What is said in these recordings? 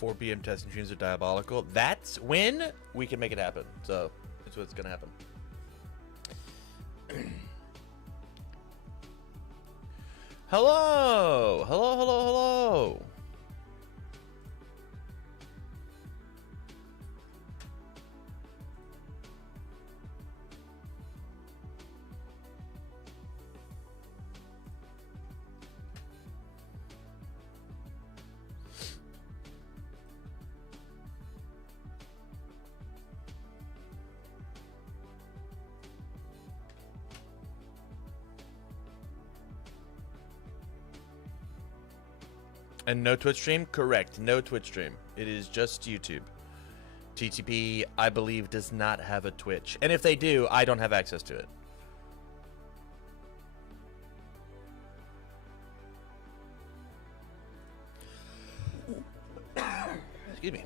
4 p.m. testing streams are diabolical. That's when we can make it happen. So that's what's gonna happen. Hello, hello, hello, hello. And no Twitch stream? Correct. No Twitch stream. It is just YouTube. TTP, I believe, does not have a Twitch. And if they do, I don't have access to it. Excuse me.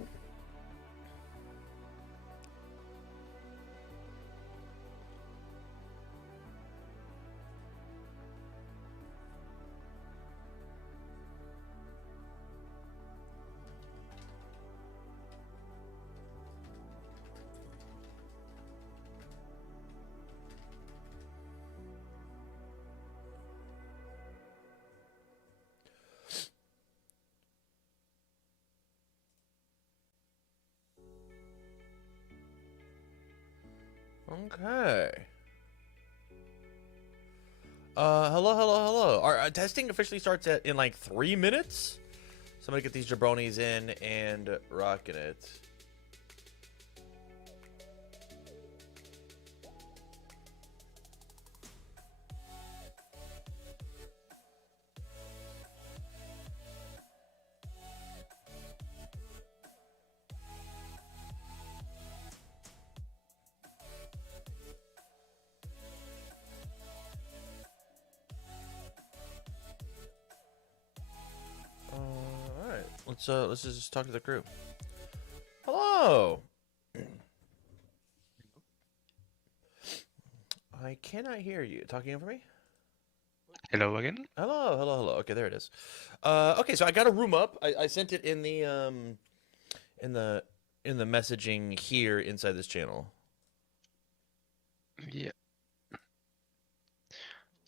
Okay. Hello, hello, hello. Our testing officially starts in like 3 minutes. Somebody get these jabronis in and rocking it. Let's just talk to the crew. Hello. I cannot hear you. Talking over me? Hello again. Hello, hello, hello. Okay, there it is. Okay, so I got a room up. I sent it in the in the messaging here inside this channel. Yeah.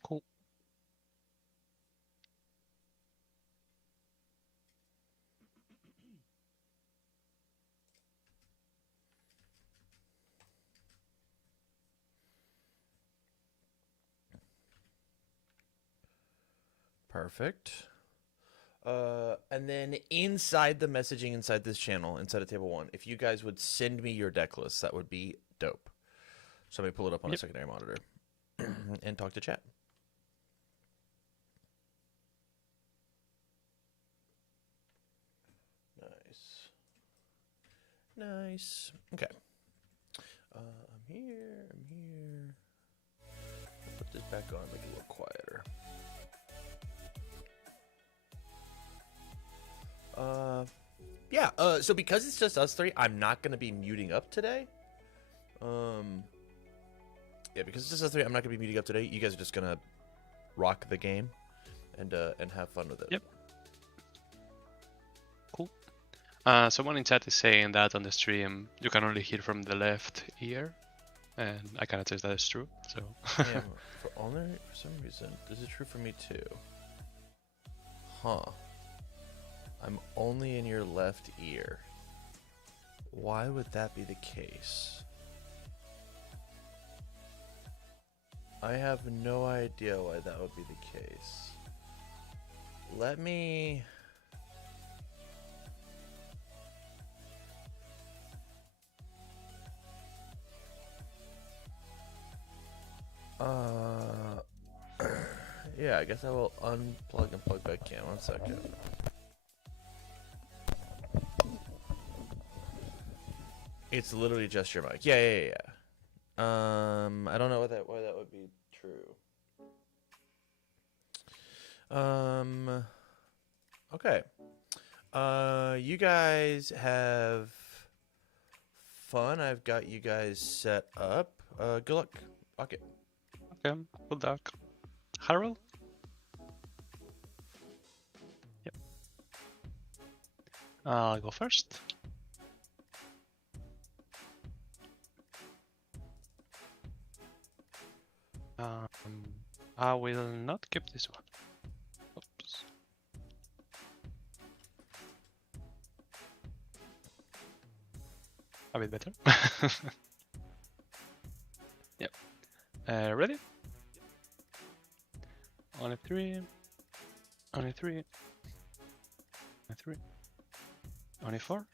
Cool. Perfect. And then inside the messaging inside this channel, inside of table 1, if you guys would send me your deck list, that would be dope. So let me pull it up on a secondary monitor and talk to chat. Nice. Okay. I'm here. I'll put this back on, make it a little quieter. Yeah, so because it's just us three, I'm not going to be muting up today. Yeah, because it's just us three, I'm not going to be muting up today. You guys are just going to rock the game and have fun with it. Yep. Cool. Someone in chat is saying that on the stream you can only hear from the left ear, and I can attest that is true. So. Damn, for some reason, this is true for me too. Huh. I'm only in your left ear. Why would that be the case? I have no idea why that would be the case. Let me... yeah, I guess I will unplug and plug back in. 1 second. It's literally just your mic. Yeah. I don't know why that would be true. Okay. You guys have fun. I've got you guys set up. Good luck. Okay. Okay. Good luck. Harold. Yep. I'll go first. I will not keep this one. Oops. A bit better. Yep. Ready? Only 3. Only 3. Only 3. Only 4.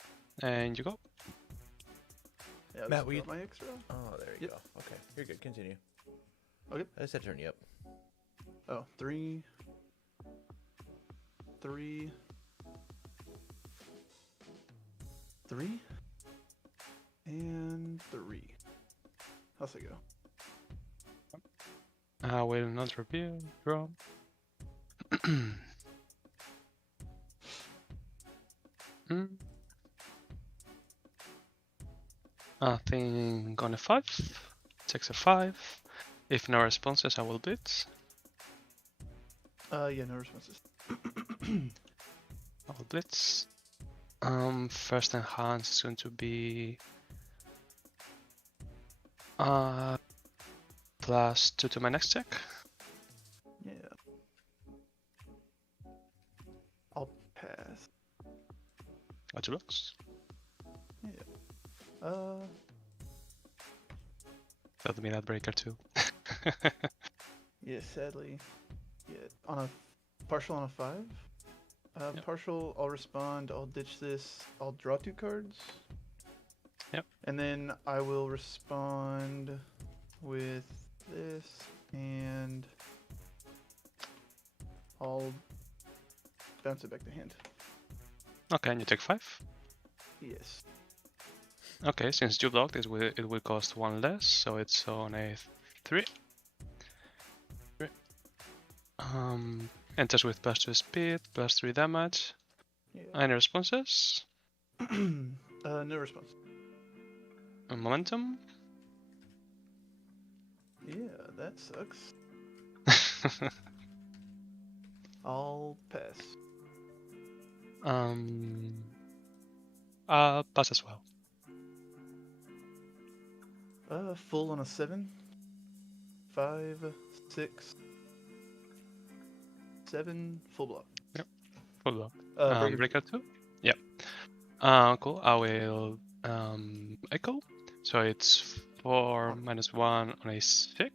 And you go. Yeah, Matt, we... my extra? Oh, there you go. Okay, you're good. Continue. Okay. I just had to turn you up. Oh, 3. 3. 3. And 3. How's it go? I will not reveal. Draw. I think on a 5. Takes a 5. If no responses, I will blitz. Yeah, no responses. I will blitz. First enhance is going to be +2 to my next check. Yeah. I'll pass. Got 2 blocks. Yeah. That'll be that breaker too. Yeah, sadly. Yeah, on a partial on a 5. Yep. Partial, I'll respond, I'll ditch this, I'll draw 2 cards. Yep. And then I will respond with this, and I'll bounce it back to hand. Okay, and you take 5. Yes. Okay, since you blocked, it will cost 1 less, so it's on a 3. Enters with +2 speed, +3 damage. Yeah. Any responses? No response. Momentum? Yeah, that sucks. I'll pass. I'll pass as well. Full on a 7. 5, 6, 7. Full block. Full block. Breaker Breaker 2? Yeah. Cool. I will echo. So it's 4 -1 on a 6.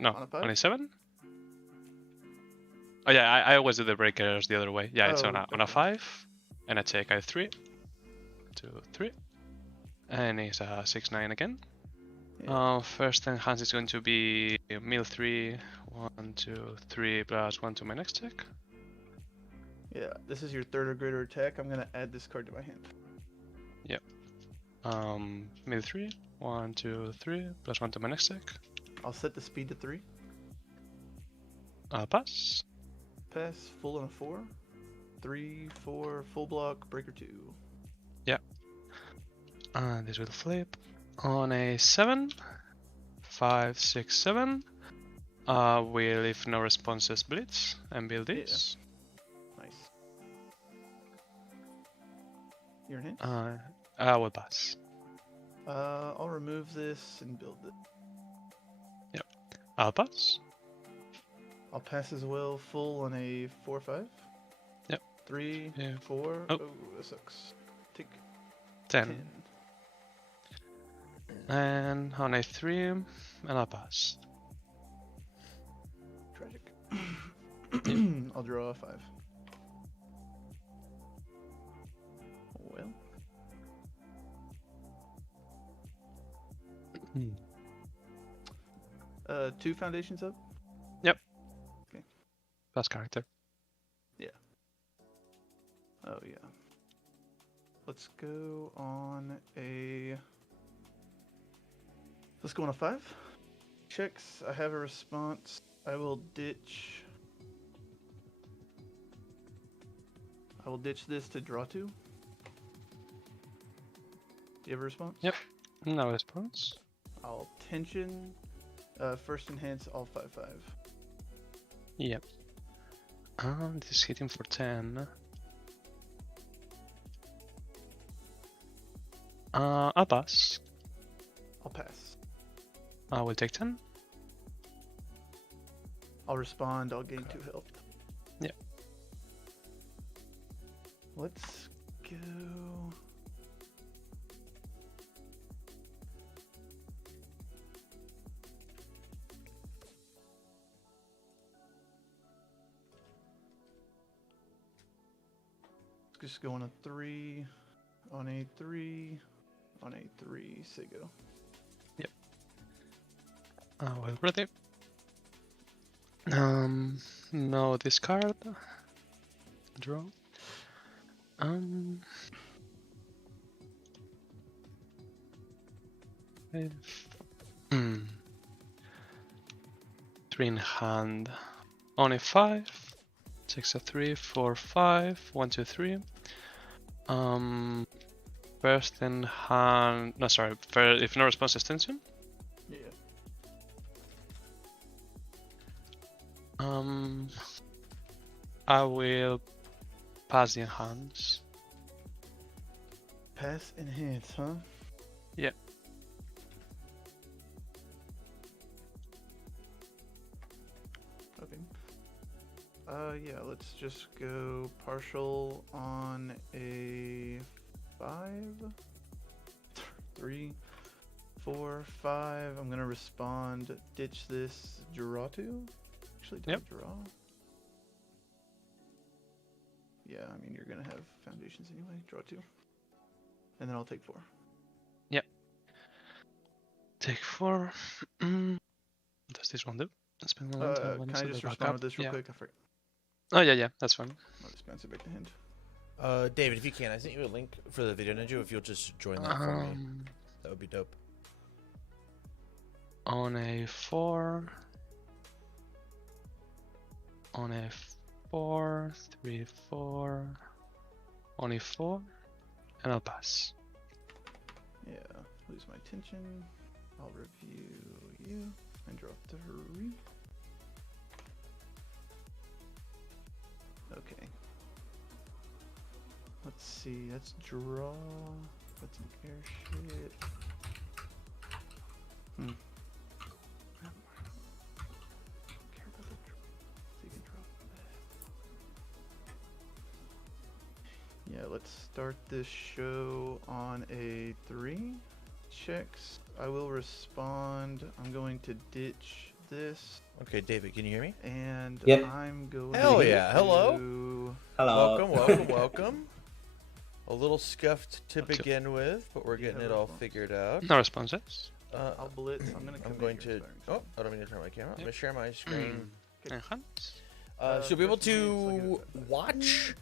No, on a 5. on a 7. Oh yeah, I always do the breakers the other way. Yeah, it's on a okay. 5, and I take a 3, 2, 3, and it's a 6/9 again. Yeah. First enhance is going to be mill 3, 1, 2, 3 plus 1 to my next check. Yeah, this is your 3rd or greater attack. I'm gonna add this card to my hand. Yep. Mill 3, 1, 2, 3 plus 1 to my next check. I'll set the speed to 3. Pass. Pass, full on a 4. 3, 4, full block, breaker 2. Yeah. This will flip on a 7. 5, 6, 7. Will, if no responses, blitz and build this. Nice. Your hint? I will pass. I'll remove this and build it. Yep. I'll pass. I'll pass as well, full on a 4, 5. Yep. 3, Yeah. 4. Oh. That sucks. Take 10. And on a 3, and I'll pass. Tragic. I'll draw a 5. Well. Hmm. 2 foundations up? Pass character. Oh yeah. Let's go on a... Let's go on a 5. Checks. I have a response. I will ditch... this to draw 2. Do you have a response? Yep. No response. I'll tension. First enhance all 5, 5. Yep. This is hitting for 10. I'll pass. I'll pass. I will take 10. I'll respond. I'll gain 2 health. Yeah. Let's go. Let's just go on a 3, on a 3, on a 3. Say go. Yep. I will ready. No discard. Draw. Hmm. 3 in hand. On a 5. 6 a 3, 4, 5. 1, 2, 3. First in hand. No, sorry. If no response, extension. Yeah. I will pass the enhance. Pass enhance, huh? Yeah. Okay. Yeah, let's just go partial on a 5. 3, 4, 5. I'm gonna respond. Ditch this. Draw 2. Actually, do I draw? Yeah, I mean you're gonna have foundations anyway. Draw 2, and then I'll take 4. Yep. Take 4. What does this one do? Spend one time Can I just respond with this real quick? I forgot. Oh yeah, that's fine. I'll just bounce it back to hand. David, if you can, I sent you a link for the video ninja. If you'll just join that for me, that would be dope. On a 4. On a 4, 3, 4. On a 4, and I'll pass. Yeah, lose my tension. I'll review you and draw 3. Okay. Let's see, that's draw. That's an airship. Hmm. Care about the drop. So you can drop that. Yeah, let's start this show on a 3. Checks. I will respond. I'm going to ditch this, Okay, David, can you hear me? and Yep. I'm going Hell to... yeah, hello. Hello. Welcome. A little scuffed to Not too- begin with, but we're getting have it all response? figured out. No responses. I'll blitz. I'm going to I'm going to. Oh, I don't mean to turn my camera. I'm going to share my screen. And hunt. So you'll be able first one, so I'll to get it. watch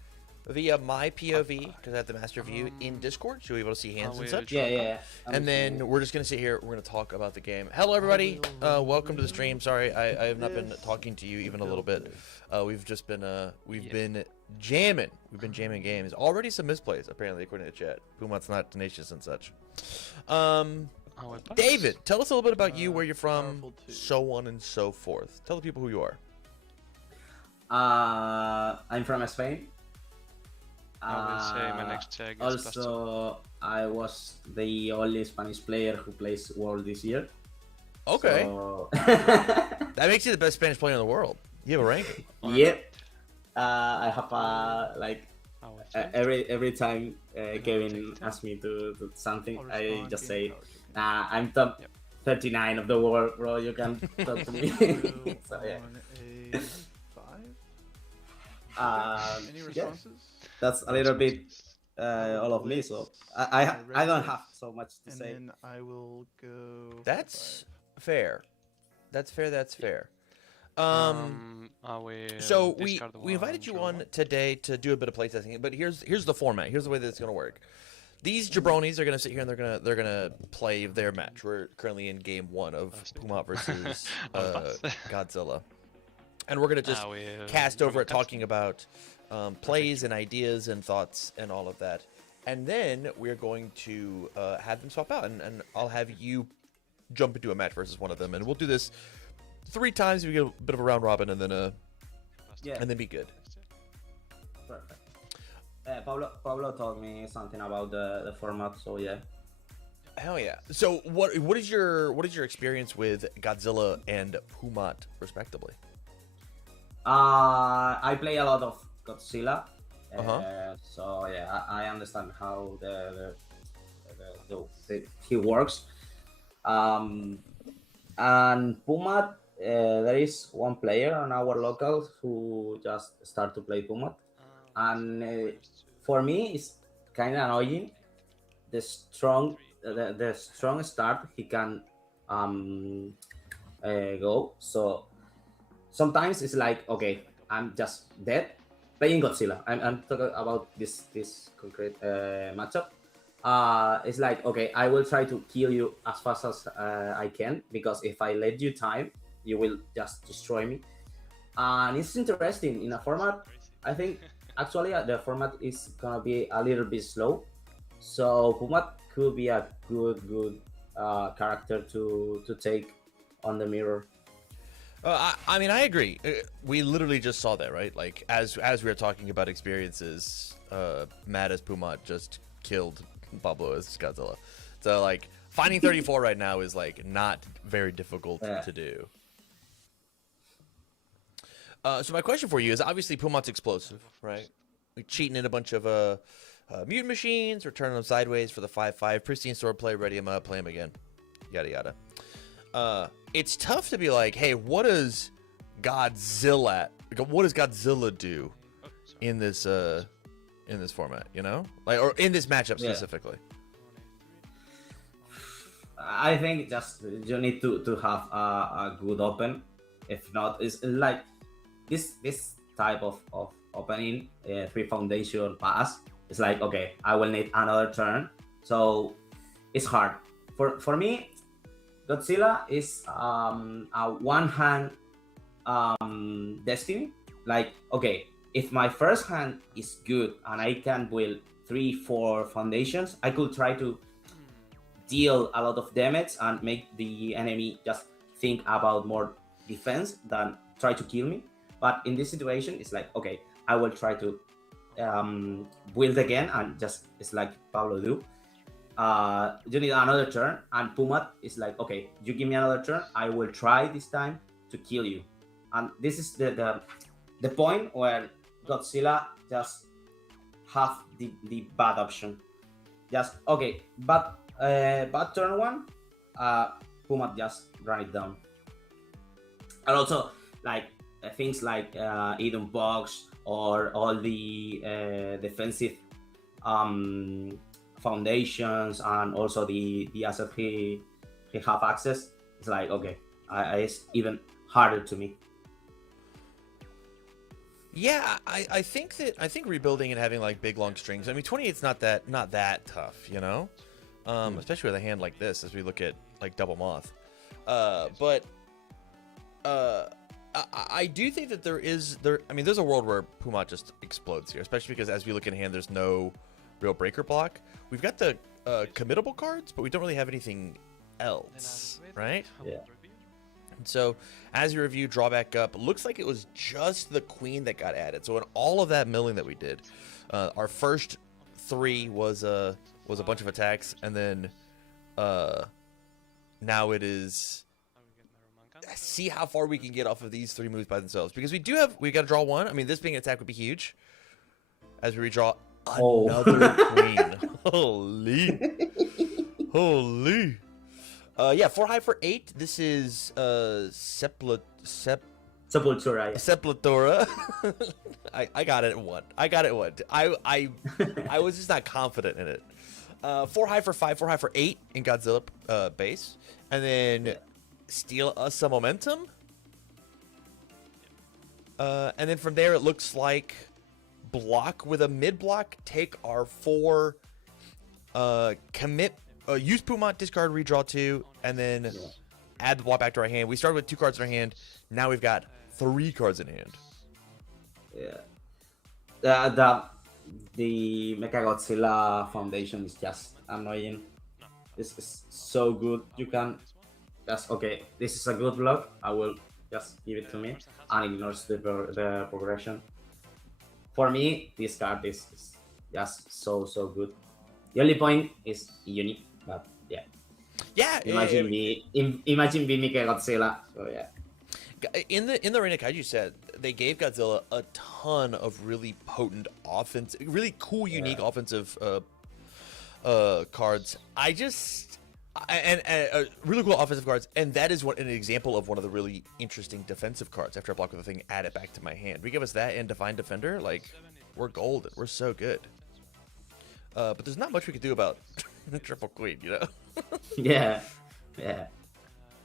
via my POV because I have the master view in Discord. So you'll be able to see hands and such. Yeah. And then we're just gonna sit here. We're gonna talk about the game. Hello, everybody. Welcome to the stream. Sorry, I have not been talking to you even a little bit. We've just been been jamming. We've been jamming games. Already some misplays apparently according to chat. Pumat's not tenacious and such. David, tell us a little bit about you, where you're from, powerful too. so on and so forth. Tell the people who you are. I'm from Spain. I will say my next check is Also, I was the only Spanish player who plays World this year. Okay, So... that makes you the best Spanish player in the world. You have a ranking. Yep. I have every every time Kevin take that. asks me to do something, I'll I respond, just gain say, power chicken. nah, I'm top Yep. 39 of the world, bro. You can talk to me. Go So yeah. on a 5. Any Yeah, responses? that's a little bit all of me. So I don't have so much to And say. then I will go. for That's fair. That's fair. I will So discard we invited you one, on today to do a bit of playtesting, but here's the format. Here's the way that it's gonna work. These jabronis are gonna sit here and they're gonna play their match. We're currently in game 1 of Pumat versus Godzilla, and we're gonna just I will cast over it, broadcast. talking about plays and ideas and thoughts and all of that. And then we're going to have them swap out, and I'll have you jump into a match versus one of them, and we'll do this 3 times. We get a bit of a round robin, and then Yeah. and then be good. Perfect. Pablo told me something about the format, so yeah. Hell yeah! So what is your experience with Godzilla and Pumat respectively? I play a lot of Godzilla, Uh-huh. so yeah, I understand how he works. And Pumat, there is one player on our local who just start to play Pumat, and for me it's kind of annoying the strong start he can go. So sometimes it's like, okay, I'm just dead playing Godzilla. I'm talking about this concrete matchup. It's like, okay, I will try to kill you as fast as I can, because if I let you time, you will just destroy me. And it's interesting in a format. I think actually the format is gonna be a little bit slow, so Pumat could be a good character to take on the mirror. I mean, I agree. We literally just saw that, right? Like as we were talking about experiences, Matt as Pumat just killed Pablo as Godzilla. So like finding 34 right now is like not very difficult Yeah. to do. So my question for you is, obviously Pumat's explosive, right? We're cheating in a bunch of mutant machines. We're turning them sideways for the 5/5 pristine sword play. Ready him up, play him again, yada yada. It's tough to be like, hey, what does Godzilla do in this format, you know, like, or in this matchup Yeah. specifically? I think just you need to have a good open. If not, it's like this type of opening 3 foundation pass. It's like, okay, I will need another turn, so it's hard for me. Godzilla is a one hand destiny. Like, okay, if my first hand is good and I can build 3-4 foundations, I could try to deal a lot of damage and make the enemy just think about more defense than try to kill me. But in this situation, it's like, okay, I will try to build again, and just, it's like Pablo do. you need another turn, and Pumat is like, okay, you give me another turn, I will try this time to kill you. And this is the point where Godzilla just have the bad option. Just okay, but turn one, Pumat just run it down. And also like things like Eden Box or all the defensive foundations, and also the asset he have access. It's like okay, it's even harder to me. Yeah, I think rebuilding and having like big long strings. I mean, 28's not that tough, you know, especially with a hand like this. As we look at like Double Moth, but I do think that there's a world where Pumat just explodes here, especially because as we look in hand, there's no real breaker block. We've got the committable cards, but we don't really have anything else, right? Yeah. So as you review, draw back up. Looks like it was just the queen that got added. So in all of that milling that we did, our first 3 was a bunch of attacks, and then now it is see how far we can get off of these 3 moves by themselves, because we got to draw 1. I mean, this being an attack would be huge. As we redraw another queen. Holy. Yeah, 4 high for 8. This is Sepultura. Yeah. Sepultura. I got it at 1. I was just not confident in it. 4 high for 5, 4 high for 8 in Godzilla base, and then steal us some momentum. And then from there, it looks like block with a mid block. Take our 4 commit. Use Pumat, discard, redraw 2, and then add the block back to our hand. We started with 2 cards in our hand. Now we've got 3 cards in hand. Yeah. The Mechagodzilla foundation is just annoying. This is so good. You can just okay. This is a good block. I will just give it to me, and ignores the progression. For me, this card is just so good. The only point is unique, but yeah. Yeah. Imagine being Godzilla. So yeah. In the Arena Kaiju set, they gave Godzilla a ton of really potent offense, really cool, unique offensive cards. And really cool offensive cards, and that is an example of one of the really interesting defensive cards. After I block with the thing, add it back to my hand. We give us that and Divine Defender, like we're golden. We're so good. But there's not much we could do about the Triple Queen, you know? Yeah.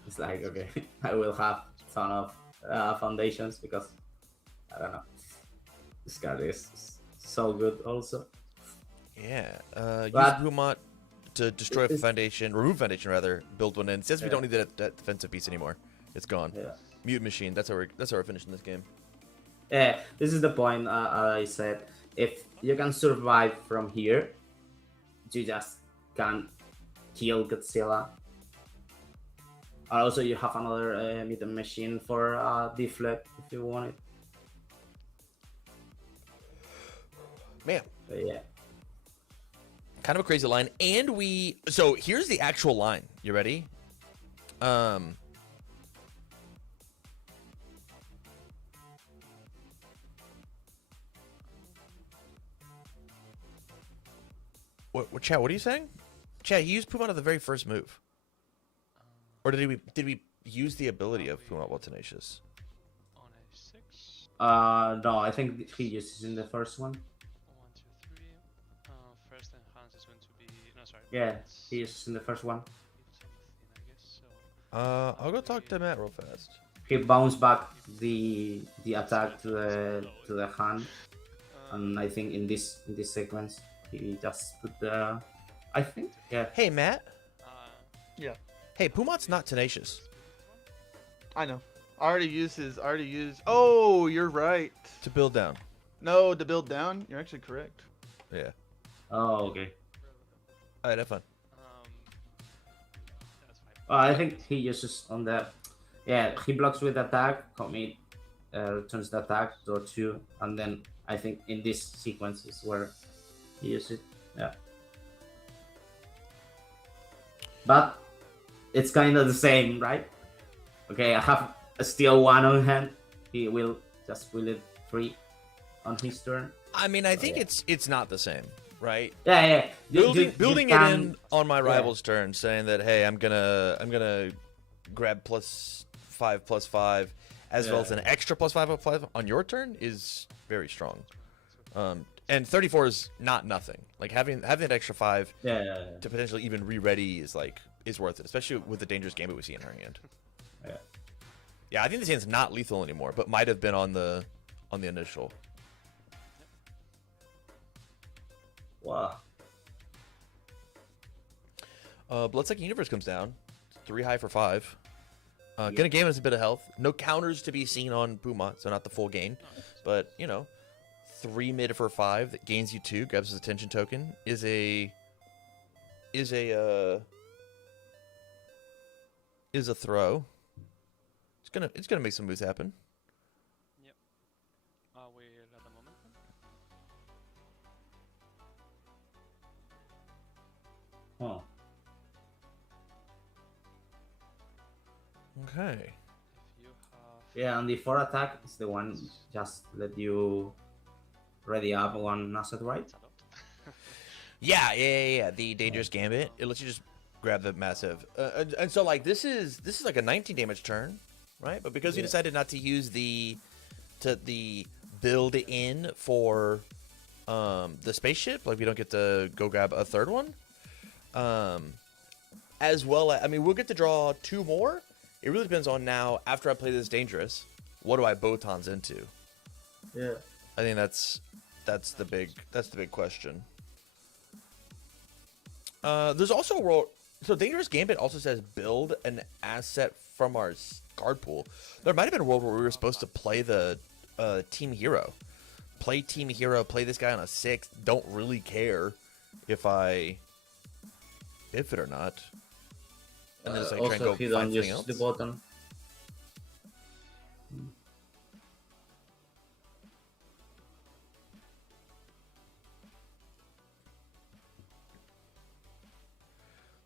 It's like okay, I will have a ton of foundations because I don't know. This card is so good also. Yeah. Use But- Pumat to destroy a foundation, remove foundation rather, build one in. It says we don't need that defensive piece anymore. It's gone. Yeah. Mutant Machine. That's how we're finishing this game. Yeah, this is the point I said. If you can survive from here, you just can kill Godzilla. Also, you have another mutant machine for deflect if you want it. Man, But yeah. kind of a crazy line. And so here's the actual line. You ready? Chad, what are you saying? Chad, he used Pumat at the very first move. Or did we use the ability of Pumat while tenacious? On a 6. No, I think he uses in the first one. 1, 2, 3. First enhance is going to be no, sorry. Yeah, that's he uses in the first one. something, I guess. So I'll go talk to Matt real fast. He bounced back the attack to the hand, and I think in this sequence he just put the. I think yeah. Hey, Matt. Yeah, Hey, Pumat's not tenacious. I know. I already used. Oh, you're right. To build down. No, to build down. You're actually correct. Yeah. Oh, okay. All right, have fun. that's fine. I think he uses on the. Yeah, he blocks with attack, commit, returns the attack, draw 2, and then I think in this sequence is where he uses it. Yeah. but it's kind of the same, right? Okay, I have a steel 1 on hand. He will just will it free on his turn. I mean, I think yeah. it's not the same, right? Yeah. Building it in on my rival's turn, saying that hey, I'm gonna grab +5/+5 as well as an extra +5/+5 on your turn is very strong. And 34 is not nothing. Like having that extra 5 to potentially even re-ready is worth it, especially with the dangerous gambit we see in her hand. Yeah, I think this hand's not lethal anymore, but might have been on the initial. Wow. Bloodsucking Universe comes down. 3 high for 5. Gonna gain us a bit of health. No counters to be seen on Puma, so not the full gain. But, 3 mid for 5 that gains you 2, grabs his attention token, is a throw. It's gonna make some moves happen. Yep. We at the moment. Oh. Okay. If you have Yeah, and the 4 attack is the one just let you ready up one asset, right? it's a lot. Yeah. The dangerous gambit. It lets you just grab the massive. And so this is like a 19 damage turn, right? But because you decided not to use the build in for the spaceship, like we don't get to go grab a third one. As well, I mean, we'll get to draw 2 more. It really depends on now. After I play this dangerous, what do I Botons into? Yeah. I think that's the big question. There's also a world. So dangerous gambit also says build an asset from our card pool. There might have been a world where we were supposed to play the team hero, play this guy on a 6. Don't really care if it or not. And then just try and Also, go if you find don't something use else. the button.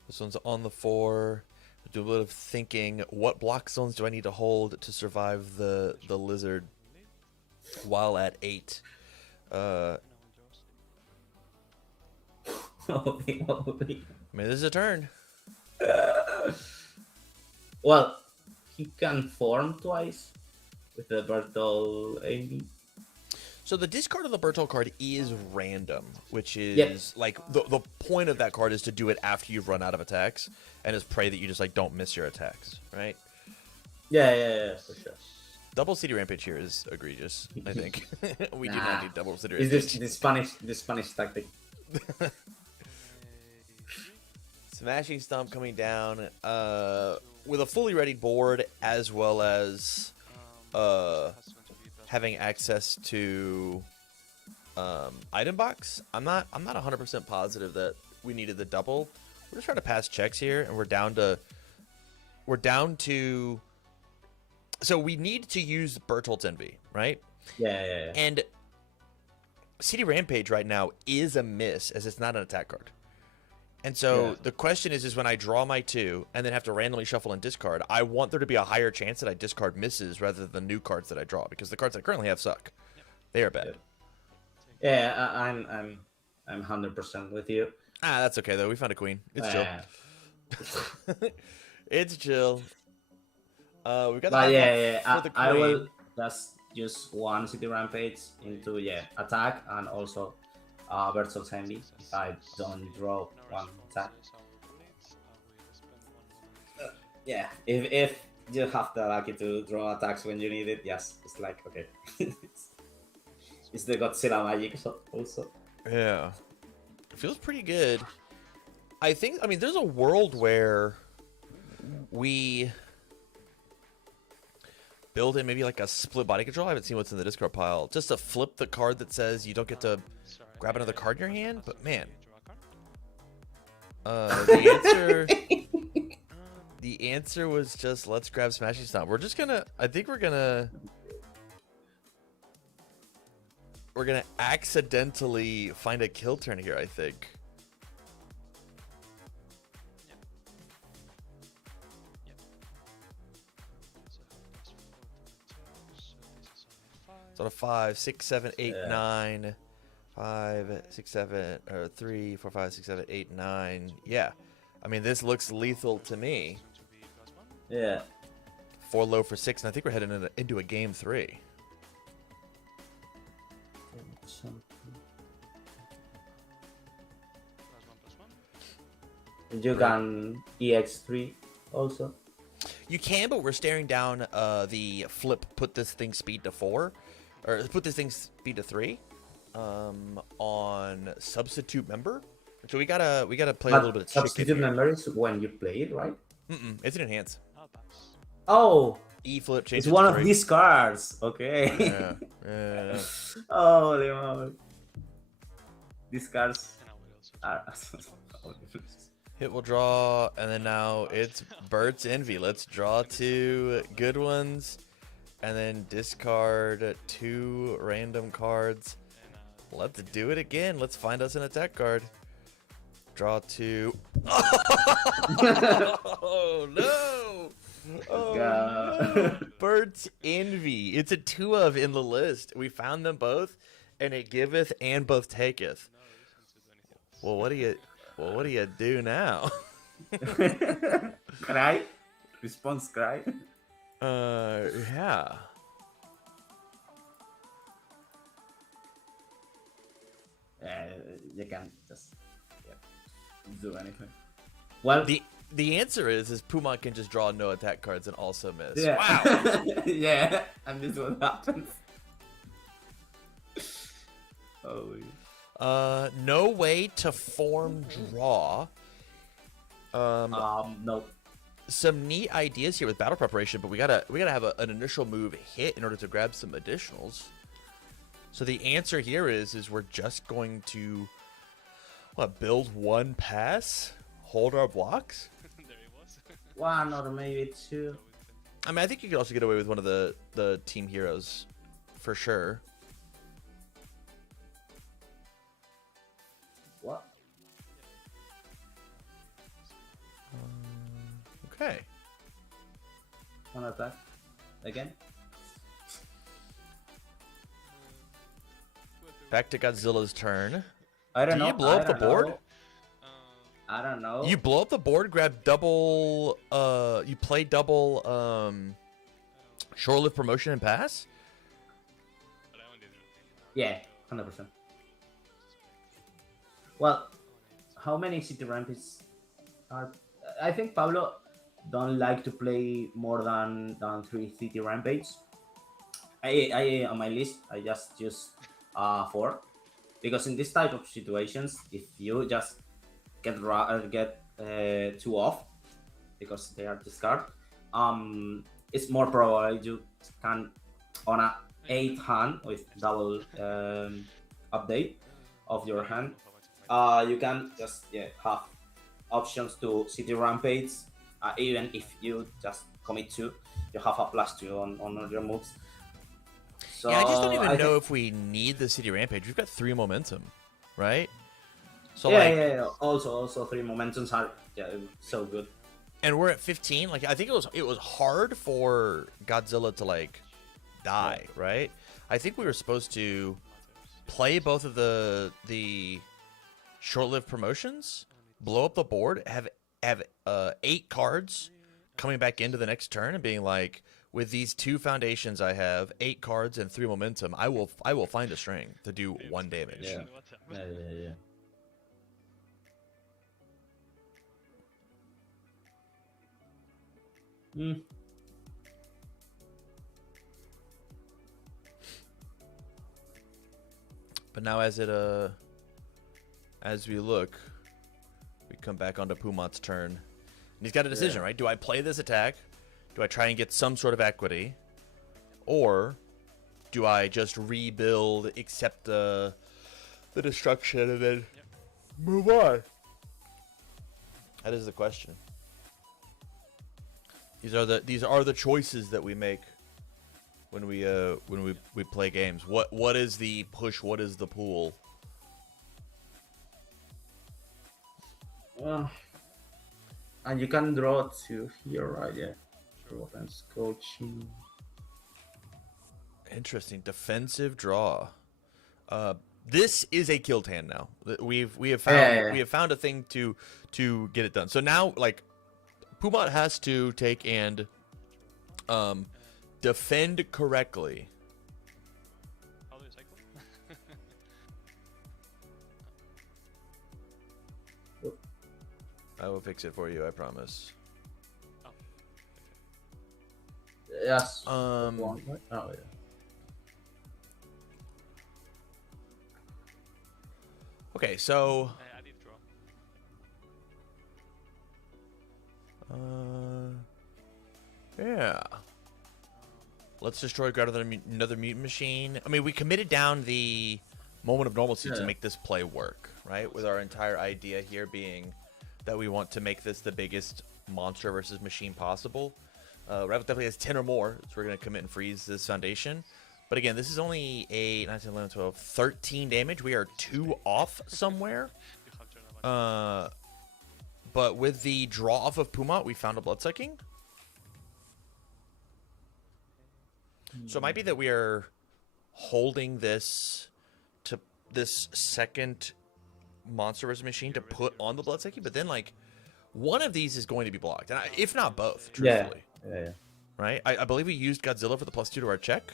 This one's on the 4. Do a bit of thinking. What block zones do I need to hold to survive the lizard while at 8? I mean, this is a turn. Well, he can form twice with the Bertol AB. So the discard of the Bertol card is random, which is like the point of that card is to do it after you've run out of attacks, and is pray that you just don't miss your attacks, right? Yeah, for sure. Double CD Rampage here is egregious. I think we do not need double CD Is Rampage. the Spanish tactic? Smashing Stomp coming down with a fully ready board, as well as having access to item box. I'm not 100% positive that we needed the double. We're just trying to pass checks here, and we're down to. So we need to use Bertolt's Envy, right? Yeah. And CD Rampage right now is a miss, as it's not an attack card. And so the question is when I draw my 2 and then have to randomly shuffle and discard, I want there to be a higher chance that I discard misses rather than the new cards that I draw, because the cards I currently have suck. They are bad. Yeah, I'm 100% with you. That's okay though. We found a queen. It's chill. It's chill. We've got But the for the queen. I will just use 1 City Rampage into attack and also Bertol's Envy if I don't draw 1 attack. Yeah, if you have the lucky to draw attacks when you need it, yes, it's like okay. It's the Godzilla magic also. Yeah. It feels pretty good. I mean, there's a world where we build in maybe like a split body control. I haven't seen what's in the discard pile. Just to flip the card that says you don't get to grab another card in your hand. But man, the answer was just let's grab Smashing Stomp. I think we're gonna accidentally find a kill turn here, I think. So 5, 6, 7, 8, Yeah. 9. 5, 6, 7, or 3, 4, 5, 6, 7, 8, 9. Yeah. I mean, this looks lethal to me. Yeah. 4 low for 6, and I think we're heading into a game 3. You can EX3 also. You can, but we're staring down the flip. Put this thing speed to 4, or put this thing speed to 3, on substitute member. So we gotta play a little bit of chicken substitute here. member is when you play it, right? It's an enhance. Oh, E flip changes. it's one to of 3. these cards. Okay. Yeah. Yeah. Holy moly. These cards are. Hit will draw, and then now it's Bert's Envy. Let's draw 2 good ones, and then discard 2 random cards. Let's do it again. Let's find us an attack card. Draw 2. Oh no! Oh no! Bert's Envy. It's a 2 of in the list. We found them both, and it giveth and both taketh. Well, what do you do now? Cry? Response cry? Yeah. You can just do anything. Well, The answer is Puma can just draw no attack cards and also miss. yeah. Wow. Yeah, and this is what happens. Oh, No way to form draw. no. Some neat ideas here with battle preparation, but we gotta have an initial move hit in order to grab some additionals. So the answer here is we're just going to build 1 pass, hold our blocks. There he was. 1 or maybe 2. I mean, I think you could also get away with one of the team heroes, for sure. What? Okay. 1 attack? Again? Back to Godzilla's turn. I don't Do know. you blow up the board? I don't know. You blow up the board, grab double, you play double, short lift promotion and pass? Yeah, 100%. Well, how many city ramps are? I think Pablo don't like to play more than 3 city rampage. I on my list I just choose 4 because in this type of situations, if you just get 2 off because they are discard, it's more probable you can on a 8 hand with double update of your hand. You can just have options to city rampage. Even if you just commit 2, you have a +2 on your moves. So Yeah, I just don't even I know think- if we need the city rampage. We've got 3 momentum, right? So yeah. Also 3 momentums are so good. and we're at 15. Like I think it was hard for Godzilla to die, right? I think we were supposed to play both of the short-lived promotions, blow up the board, have 8 cards coming back into the next turn, and being like, with these 2 foundations, I have 8 cards and 3 momentum. I will find a string to do 1 damage. Yeah. But now as we look, we come back onto Pumat's turn. And he's got a decision, right? Do I play this attack? Do I try and get some sort of equity? Or do I just rebuild, accept the destruction, and then move on? That is the question. These are the choices that we make when we play games. What is the push? What is the pull? And you can draw 2 here, right? Yeah. Offense coaching. Interesting. Defensive draw. This is a killed hand now. We have found Yeah. we have found a thing to get it done. So now like Pumat has to take and defend correctly. How do you cycle? I will fix it for you, I promise. Yes. Um, Oh, yeah. Okay, so I did draw. yeah. Let's destroy guard another mutant machine. I mean, we committed down the moment of normalcy to Yeah. make this play work, right? With our entire idea here being that we want to make this the biggest monster versus machine possible. Rabbit definitely has 10 or more, so we're going to commit and freeze this foundation. But again, this is only a 9, 10, 11, 12, 13 damage. We are 2 off somewhere. You have turned about But with the draw off of Pumat, we found a bloodsucking. So it might be that we are holding this to this second monster versus machine to put on the bloodsucking, but then like one of these is going to be blocked, and if not both, truthfully. Yeah. Right? I believe we used Godzilla for the +2 to our check.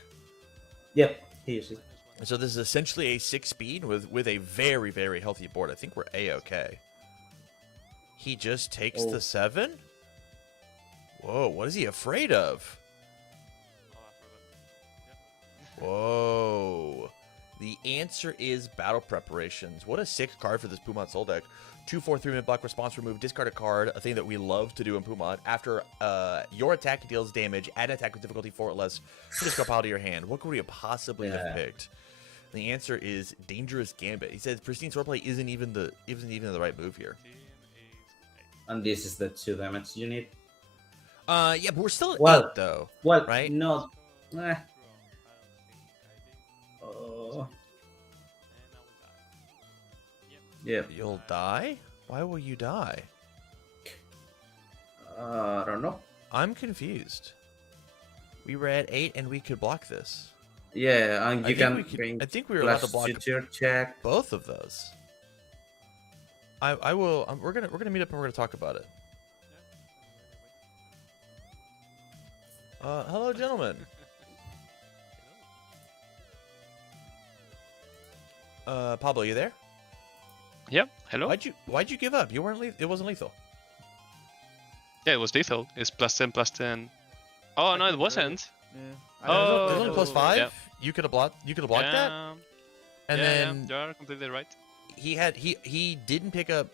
Yep. He is it. So this is essentially a 6 speed with a very, very healthy board. I think we're A-okay. He just takes Oh. the 7? Whoa, what is he afraid of? Oh, I forgot. Whoa. The answer is battle preparations. What a sick card for this Pumat Soul deck. 2, 4, 3 minute block response remove, discard a card, a thing that we love to do in Pumat. After your attack deals damage, add an attack with difficulty 4 or less, put a spell pile to your hand. What could we possibly have Yeah. picked? The answer is Dangerous Gambit. He says Pristine Swordplay isn't even the right move here. 15 is And this is the 2 damage you need. Yeah, but we're still at Well- 8 though. Well, Right? not. draw. Eh. I don't think I did. Oh. And I will die. Yep. Yeah. You'll die? Why will you die? I don't know. I'm confused. We were at 8 and we could block this. Yeah, and I you think can we could- bring I think we were allowed to plus block future check. both of those. I will. We're gonna meet up and we're gonna talk about it. Hello, gentlemen. Pablo, you there? Yep. Hello. Why'd you give up? You weren't. It wasn't lethal. Yeah, it was lethal. It's +10, +10. Oh no, it couldn't wasn't. Yeah. Oh. There's only +5. Yeah. You could have blocked. You could have blocked that. And then you are completely right. he didn't pick up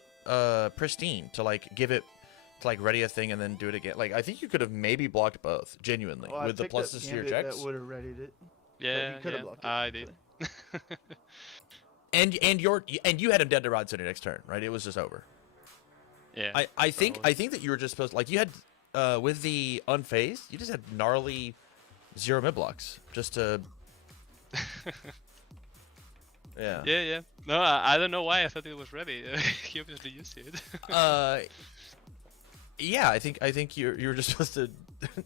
Pristine to like give it to like ready a thing and then do it again. Like I think you could have maybe blocked both genuinely Oh, I with the picked up pluses to your Gambit checks. That would have readied it. Yeah, could've yeah, blocked it, I did. And you had him dead to rods on your next turn, right? It was just over. Yeah. I think probably. that you were just supposed like you had with the unfazed, you just had gnarly 0 mid blocks just to yeah. Yeah. No, I don't know why I thought it was ready. He obviously used it. Yeah, I think you're just supposed to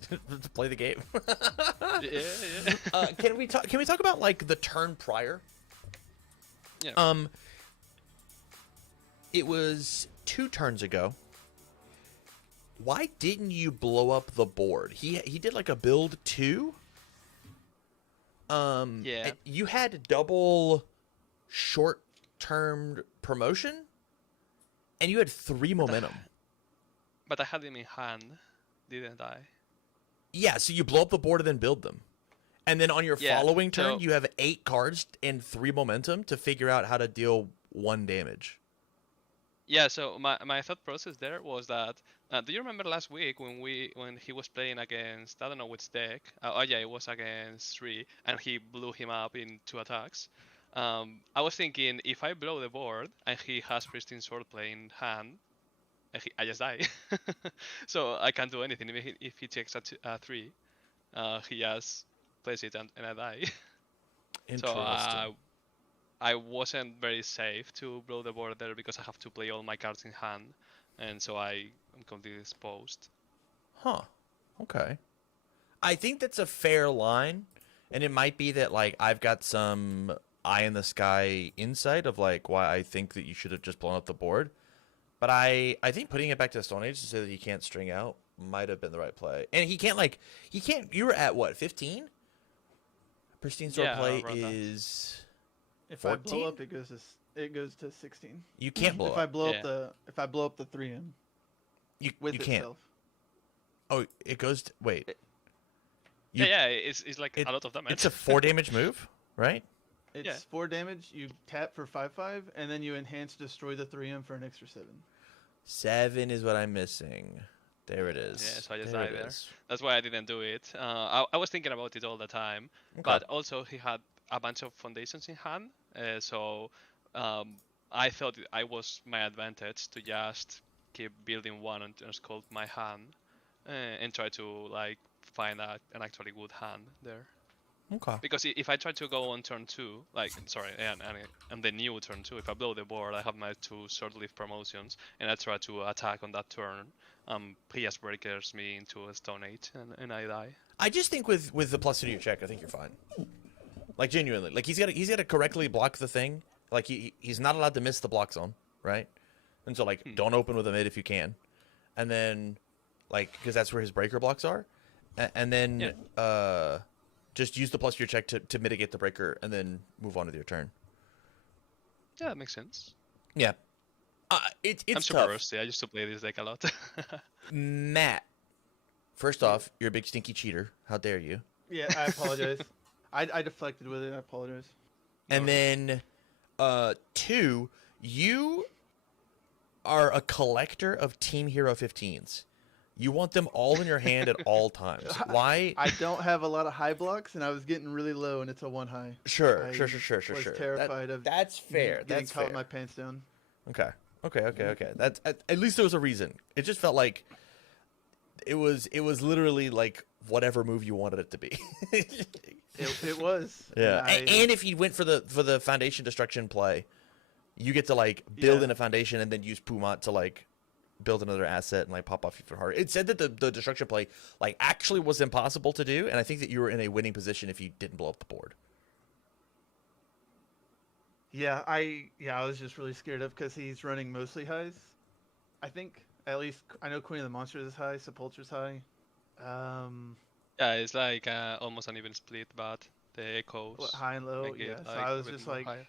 to play the game. yeah. Can we talk about like the turn prior? Yeah. It was 2 turns ago. Why didn't you blow up the board? He did like a build 2. Yeah. And you had double short-term promotion, and you had 3 momentum. But I had him in hand, didn't I? Yeah, so you blow up the board and then build them. And then on your Yeah, following turn, so- you have 8 cards and 3 momentum to figure out how to deal 1 damage. Yeah, so my thought process there was that do you remember last week when he was playing against, I don't know which deck? Oh yeah, it was against 3 and he blew him up in 2 attacks. I was thinking if I blow the board and he has Pristine Swordplay in hand, I just die. So I can't do anything. If he takes a 3, he just plays it and I die. Interesting. So I wasn't very safe to blow the board there because I have to play all my cards in hand, and so I am completely exposed. Huh. Okay. I think that's a fair line, And it might be that like I've got some eye in the sky insight of like why I think that you should have just blown up the board. But I think putting it back to Stone Age to say that he can't string out might have been the right play. And he can't. You were at what, 15? Pristine sword Yeah, play around that. is If I blow 14? up, it goes to 16. you can't blow If I up. blow Yeah. up if I blow up the 3M You with you can't. itself. Oh, it goes to, wait. Yeah, You- yeah, it's like it- a lot of damage. It's a 4 damage move, right? It's Yeah. 4 damage. You tap for 5/5, and then you enhance destroy the 3M for an extra 7. 7 is what I'm missing. There it is. Yeah, so I just There died it there. is. That's why I didn't do it. I was thinking about it all the time, Okay. but also he had a bunch of foundations in hand, so I thought I was my advantage to just keep building one and just call my hand and try to like find an actually good hand there. Okay. Because if I try to go on turn 2, like sorry, and the new turn 2, if I blow the board, I have my 2 sword leaf promotions, and I try to attack on that turn. He just breakers me into a Stone Age, and I die. I just think with the plus 2 to your check, I think you're fine. Like genuinely, like he's got to correctly block the thing. Like he's not allowed to miss the block zone, right? And so like don't open with a mid if you can, and then like because that's where his breaker blocks are, and then just use the plus to your check to mitigate the breaker, and then move on with your turn. Yeah, that makes sense. Yeah, it's I'm super tough. rusty. I used to play this deck a lot. Matt, first off, you're a big stinky cheater. How dare you? Yeah, I apologize. I deflected with it. I apologize. And then, 2, you are a collector of Team Hero 15s. You want them all in your hand at all times. Why? I don't have a lot of high blocks, and I was getting really low, and it's a 1 high. Sure. I was That- terrified of That's fair. getting That's caught fair. with my pants down. Okay. That's at least there was a reason. It just felt like it was literally like whatever move you wanted it to be. It was. Yeah. And And if you went for the foundation destruction play, you get to like build Yeah. in a foundation and then use Pumat to like build another asset and like pop off even harder. It said that the destruction play like actually was impossible to do, and I think that you were in a winning position if you didn't blow up the board. I was just really scared of because he's running mostly highs. I think at least I know Queen of the Monsters is high, Sepulture's high. Yeah, it's like almost an even split, but the echoes. What, high and low, make it, yeah. So I was a bit just more like, higher.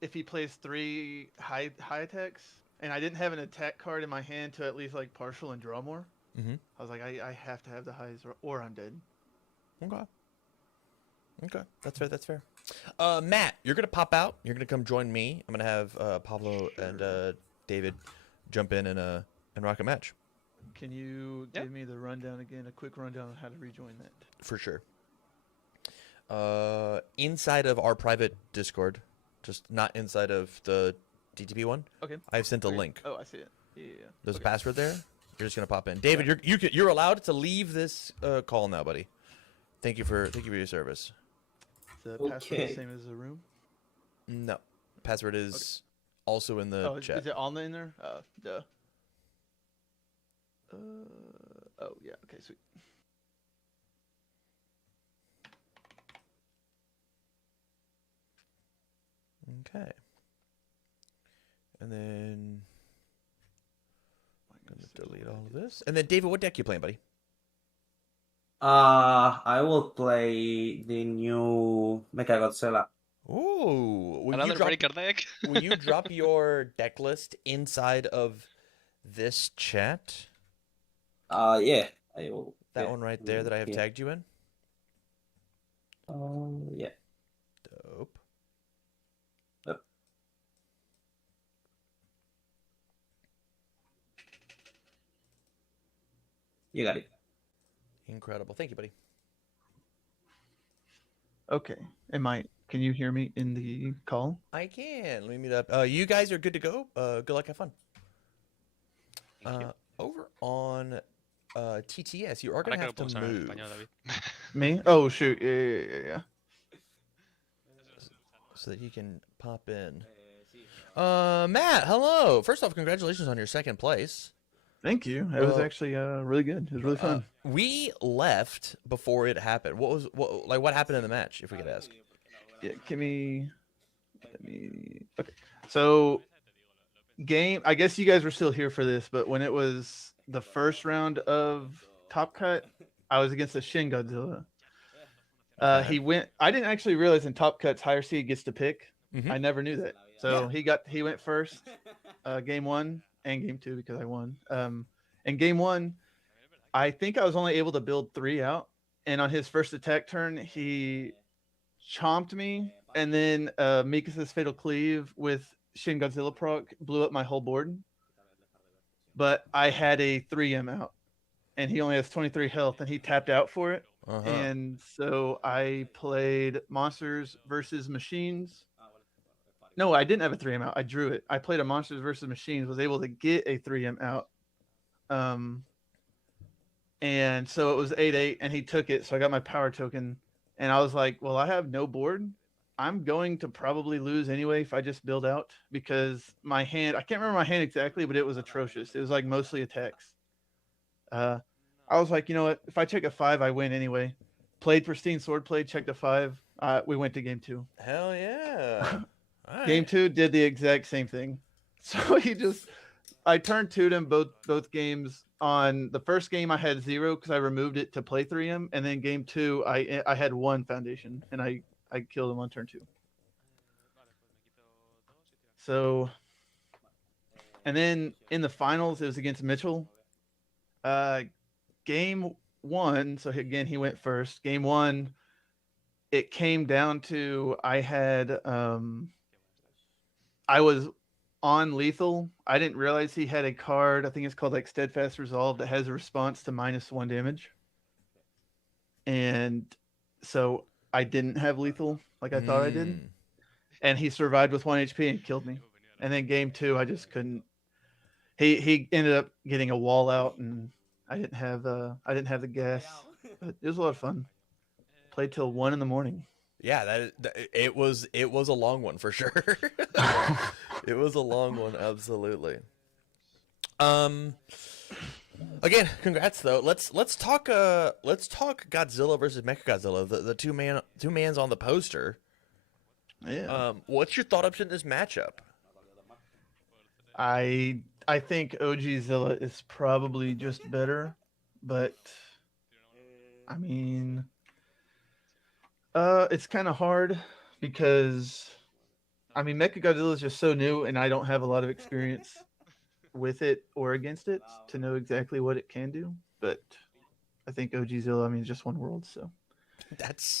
if he plays 3 high attacks, and I didn't have an attack card in my hand to at least like partial and draw more. Mm-hmm. I was like, I have to have the highs or I'm dead. Okay, that's fair. Matt, you're gonna pop out. You're gonna come join me. I'm gonna have Pablo and David jump in and rock a match Can you Yep. give me the rundown again, a quick rundown on how to rejoin that? for sure. Inside of our private Discord, just not inside of the DTP one. Okay. I've sent a Okay. link. Oh, I see it. Yeah. There's Okay. a password there. You're just gonna pop in. David, you're allowed to leave this call now, buddy. Thank you for your service. Is the password Okay. the same as the room? No, password is also in the Oh, chat. is it on in there? Duh. Oh yeah. Okay, sweet. Okay. And then I'm gonna delete all of this. And then David, what deck you playing, buddy? I will play the new Mecha Godzilla. Ooh, will Another you drop, breaker deck. will you drop your deck list inside of this chat? Yeah, I will. That yeah, one right there that I have yeah. tagged you in. Yeah. Dope. You got it. Incredible. Thank you, buddy. Okay. Can you hear me in the call? I can. Let me meet up. You guys are good to go. Good luck. Have fun. Over on TTS, you are Ahora gonna que lo have to puedo usar en move. español, David. Me? Oh shoot. Yeah. So that you can pop in. Matt, hello. First off, congratulations on your second place. Thank you. It was Well, actually really good. It was really fun. We left before it happened. What happened in the match, if we could ask? Yeah, let me. Okay. So game. I guess you guys were still here for this, but when it was the first round of Top Cut, I was against the Shin Godzilla. Okay. He went. I didn't actually realize in Top Cuts higher seed gets to pick. Mhm. I never knew that. So he went first, game 1 and game 2 because I won. In game 1, I think I was only able to build 3 out, and on his first attack turn, he chomped me, and then Mikasa's Fatal Cleave with Shin Godzilla proc blew up my whole board. But I had a 3M out, and he only has 23 health, and he tapped out for it. Uh-huh. And so I played Monsters versus Machines. No, I didn't have a 3M out. I drew it. I played a Monsters versus Machines, was able to get a 3M out. And so it was 8-8, and he took it. So I got my power token, and I was like, well, I have no board. I'm going to probably lose anyway if I just build out, because my hand, I can't remember my hand exactly, but it was atrocious. It was like mostly attacks. I was like, you know what? If I check a 5, I win anyway. Played Pristine Swordplay, checked a 5. We went to game 2. Hell yeah. All right. Game 2 did the exact same thing. So I turned 2'd him both games. On the first game, I had 0 because I removed it to play 3M, and then game 2, I had 1 foundation, and I killed him on turn 2. So, and then in the finals, it was against Mitchell. Game 1, so again, he went first. Game 1, it came down to I was on lethal. I didn't realize he had a card, I think it's called like Steadfast Resolve, that has a response to -1 damage. And so I didn't have lethal like I thought I did. And he survived with 1 HP and killed me. And then game 2, I just couldn't. He ended up getting a wall out, and I didn't have the gas. But it was a lot of fun. Played till 1 a.m. Yeah, it was a long one for sure. It was a long one, absolutely. Again, congrats though. Let's talk Godzilla versus Mechagodzilla, the two mans on the poster. Yeah. What's your thought up in this matchup? I think OG Zilla is probably just better, but I mean, it's kind of hard because I mean Mechagodzilla is just so new, and I don't have a lot of experience with it or against it to know exactly what it can do. But I think OG Zilla, I mean, it's just one world, so That's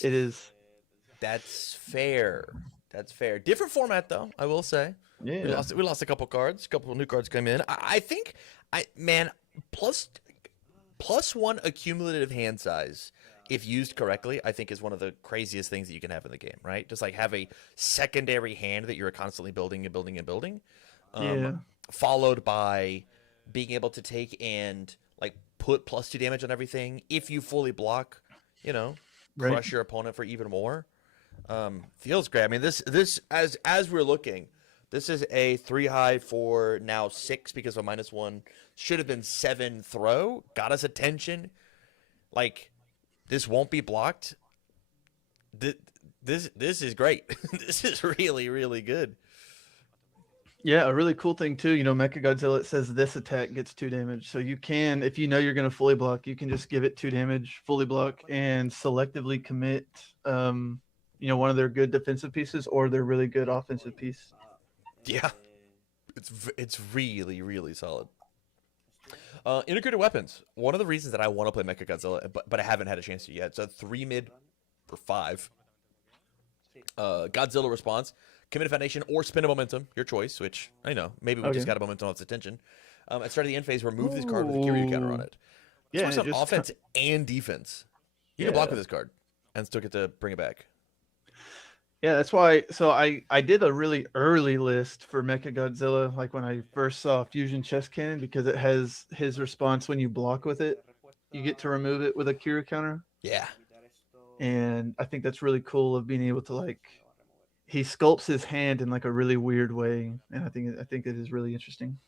fair. That's fair. Different format though, I will say. Yeah. We lost a couple cards. A couple new cards came in. I think +1 accumulative hand size, if used correctly, I think is one of the craziest things that you can have in the game, right? Just like have a secondary hand that you're constantly building and building and building. Yeah. Followed by being able to take and like put +2 damage on everything. If you fully block, Right. crush your opponent for even more. Feels great. I mean, this as we're looking, this is a 3 high for now 6 because of a -1. Should have been 7 throw. Got us attention. Like, this won't be blocked. This is great. This is really, really good. Yeah, a really cool thing too, Mechagodzilla, it says this attack gets 2 damage. So you can, if you know you're going to fully block, you can just give it 2 damage, fully block, and selectively commit, one of their good defensive pieces or their really good offensive piece. Yeah, it's really, really solid. Integrated weapons. One of the reasons that I want to play Mechagodzilla, but I haven't had a chance to yet. So 3 mid for 5. Godzilla response, commit a foundation or spin a momentum, your choice. Which I know maybe we just got a momentum off its attention. At start of the end phase, remove this card with a Kiryu counter on it. Yeah, Choice on offense and defense. You can block with Yeah. this card and still get to bring it back. Yeah, that's why. So I did a really early list for Mechagodzilla, like when I first saw Fusion Chest Cannon, because it has his response when you block with it. You get to remove it with a Kiryu counter. Yeah. And I think that's really cool of being able to he sculpts his hand in like a really weird way, and I think it is really interesting.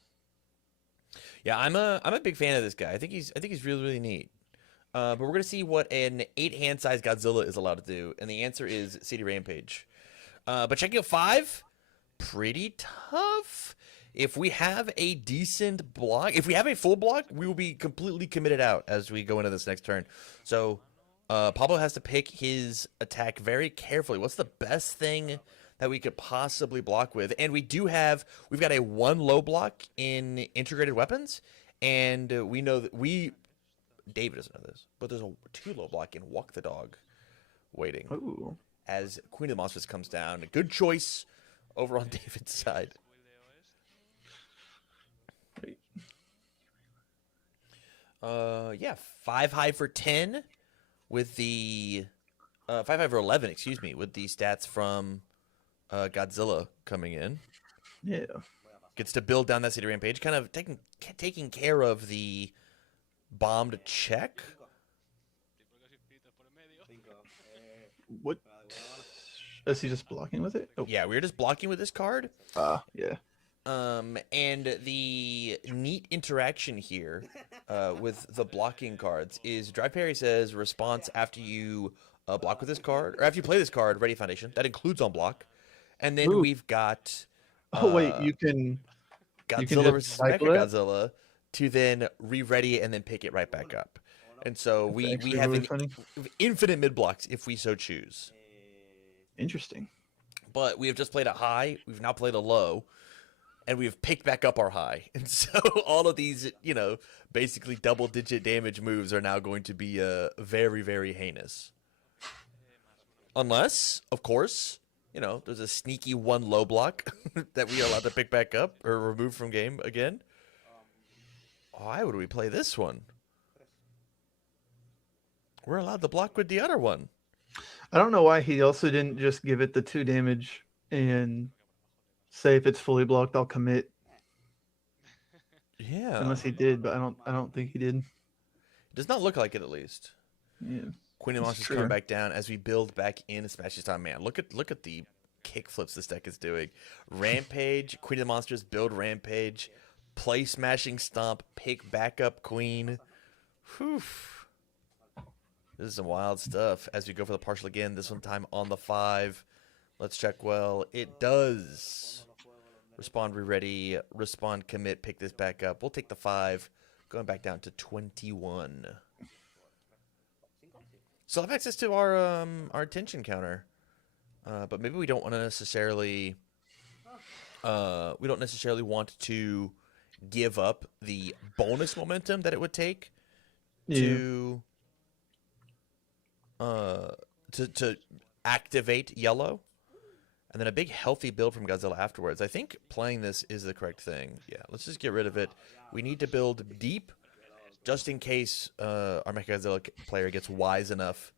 Yeah, I'm a big fan of this guy. I think he's really neat. But we're gonna see what an 8-hand size Godzilla is allowed to do, and the answer is CD Rampage. But checking out 5, pretty tough. If we have a decent block, if we have a full block, we will be completely committed out as we go into this next turn. So Pablo has to pick his attack very carefully. What's the best thing that we could possibly block with? And we've got a 1 low block in integrated weapons, and we know that David doesn't know this, but there's a 2 low block in Walk the Dog waiting Ooh. as Queen of the Monsters comes down. A good choice over on David's side. Yeah, 5 high for 10 with the 5 high for 11, excuse me, with the stats from Godzilla coming in. Yeah. Gets to build down that city rampage, kind of taking care of the bombed check. What? Is he just blocking with it? Oh. Yeah, we were just blocking with this card. Yeah. And the neat interaction here with the blocking cards is Drive Parry says response after you block with this card, or after you play this card, Ready Foundation. That includes on block. And then we've got Oh wait, you can Godzilla just versus cycle Mecha it? Godzilla to then re-ready and then pick it right back up. And so we actually have really funny. infinite mid blocks if we so choose. Interesting. But we have just played a high, we've now played a low, and we've picked back up our high. And so all of these, basically double-digit damage moves are now going to be very, very heinous. Unless, of course, there's a sneaky 1 low block that we are allowed to pick back up or remove from game again. Why would we play this one? We're allowed to block with the other one. I don't know why he also didn't just give it the 2 damage and say if it's fully blocked, I'll commit. Yeah. Unless he did, but I don't think he did. It does not look like it, at least. Yeah. Queen of That's Monsters true. coming back down as we build back in Smash Time. Man, look at the kick flips this deck is doing. Rampage, Queen of the Monsters, build Rampage, play Smashing Stomp, pick back up Queen. Whew. This is some wild stuff as we go for the partial again, this one time on the 5. Let's check well. It does. Respond, re-ready, respond, commit, pick this back up. We'll take the 5, going back down to 21. Still have access to our attention counter, but maybe we don't want to necessarily. We don't necessarily want to give up the bonus momentum that it would take to activate yellow, and then a big healthy build from Godzilla afterwards. I think playing this is the correct thing. Yeah, let's just get rid of it. We need to build deep. Just in case our Mechagodzilla player gets wise enough,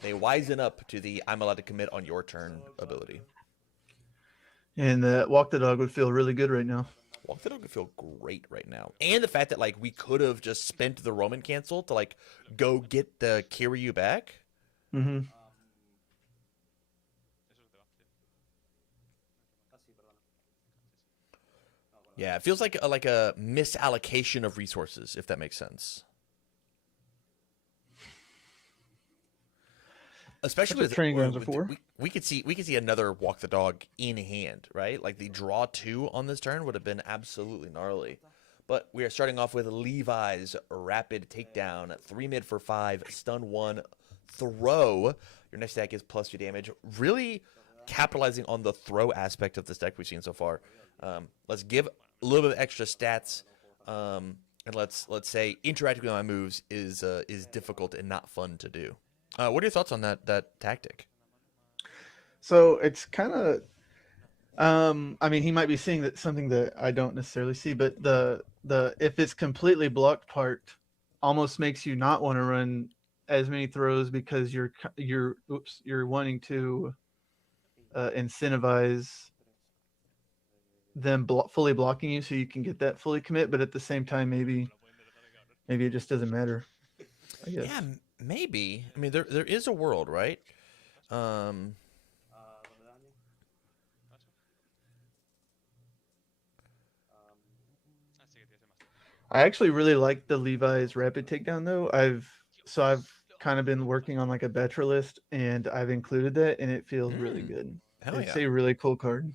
they wisen up to the I'm allowed to commit on your turn ability. And Walk the Dog would feel really good right now. Walk the Dog would feel great right now. And the fact that we could have just spent the Roman cancel to go get the Kiryu back. Mm-hmm. Yeah, it feels like a misallocation of resources, if that makes sense. Especially That's what training grounds are for. We could see another Walk the Dog in hand, right? Like the draw 2 on this turn would have been absolutely gnarly. But we are starting off with Levi's rapid takedown, 3 mid for 5, stun 1, throw. Your next attack is +2 damage. Really capitalizing on the throw aspect of this deck we've seen so far. Let's give a little bit of extra stats, and let's say interacting with my moves is difficult and not fun to do. What are your thoughts on that tactic? So it's kind of, I mean, he might be seeing something that I don't necessarily see, but the if it's completely blocked part almost makes you not want to run as many throws because you're wanting to incentivize them fully blocking you so you can get that fully commit, but at the same time maybe it just doesn't matter, I guess. Yeah, maybe. I mean, there is a world, right? I actually really like the Levi's rapid takedown though. I've kind of been working on like a Betra list, and I've included that, and it feels really good. Hell It's yeah. a really cool card.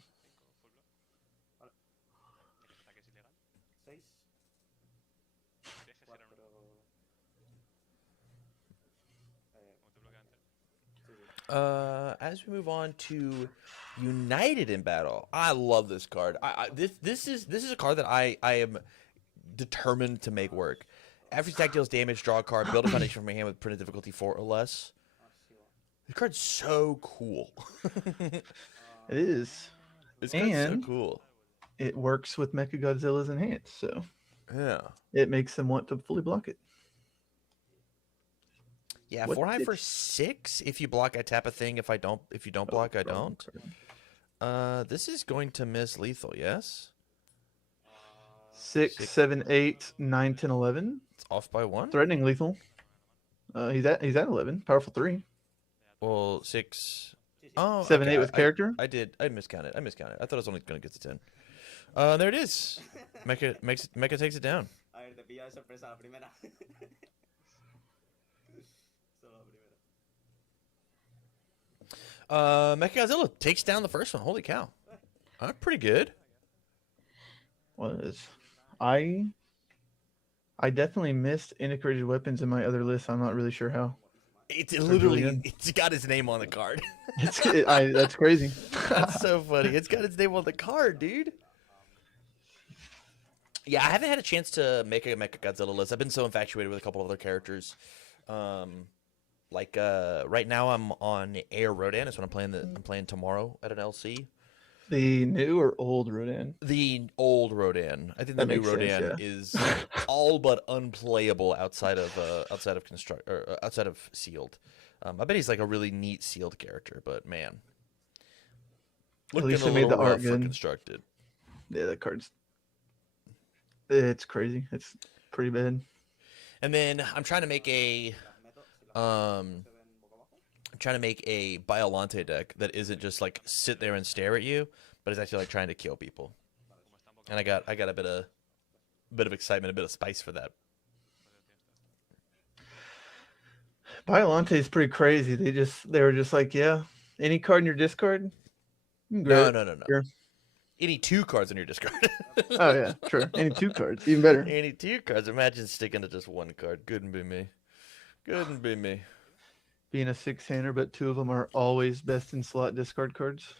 As we move on to United in Battle, I love this card. This is a card that I am determined to make work. After attack deals damage, draw a card, build a foundation from your hand with printed difficulty 4 or less. This card's so cool. It is. This card's so And cool. it works with Mecha Godzilla's enhance, so Yeah. it makes them want to fully block it. Yeah, What 4 high did for you- 6. If you block, I tap a thing. If you don't block, I wrong don't. card. This is going to miss lethal, yes? 6, 7, 8, 9, 10, 11. It's off by 1? Threatening lethal. He's at 11. Powerful 3. Well, 6. Oh, 7, okay, 8 with character. I miscounted. I miscounted. I thought I was only going to get to 10. There it is. Mecha takes it down. A ver, te pilla de sorpresa la primera. Solo la primera. Mecha Godzilla takes down the first one. Holy cow. Pretty good. Was I definitely missed integrated weapons in my other list. I'm not really sure how. It's really literally, good. it's got his name on the card. That's crazy. That's so funny. It's got its name on the card, dude. Yeah, I haven't had a chance to make a Mecha Godzilla list. I've been so infatuated with a couple of other characters. Right now I'm on Air Rodan. That's what I'm playing tomorrow at an LC. The new or old Rodan? The old Rodan. I think the That new makes sense, Rodan yeah. is all but unplayable outside of sealed. I bet he's like a really neat sealed character, but man, looking least a they made little the art rough for good. constructed. Yeah, that card's. It's crazy. It's pretty bad. And then I'm trying to make a Biolante deck that isn't just like sit there and stare at you, but is actually like trying to kill people. And I got a bit of excitement, a bit of spice for that. Biolante is pretty crazy. They were just like, yeah, any card in your discard. you can grab No, it. no, no, no. Sure. Any 2 cards in your discard. Oh yeah, sure. Any 2 cards, even better. Any 2 cards. Imagine sticking to just 1 card. Couldn't be me. Couldn't be me. Being a 6-hander, but 2 of them are always best in slot discard cards.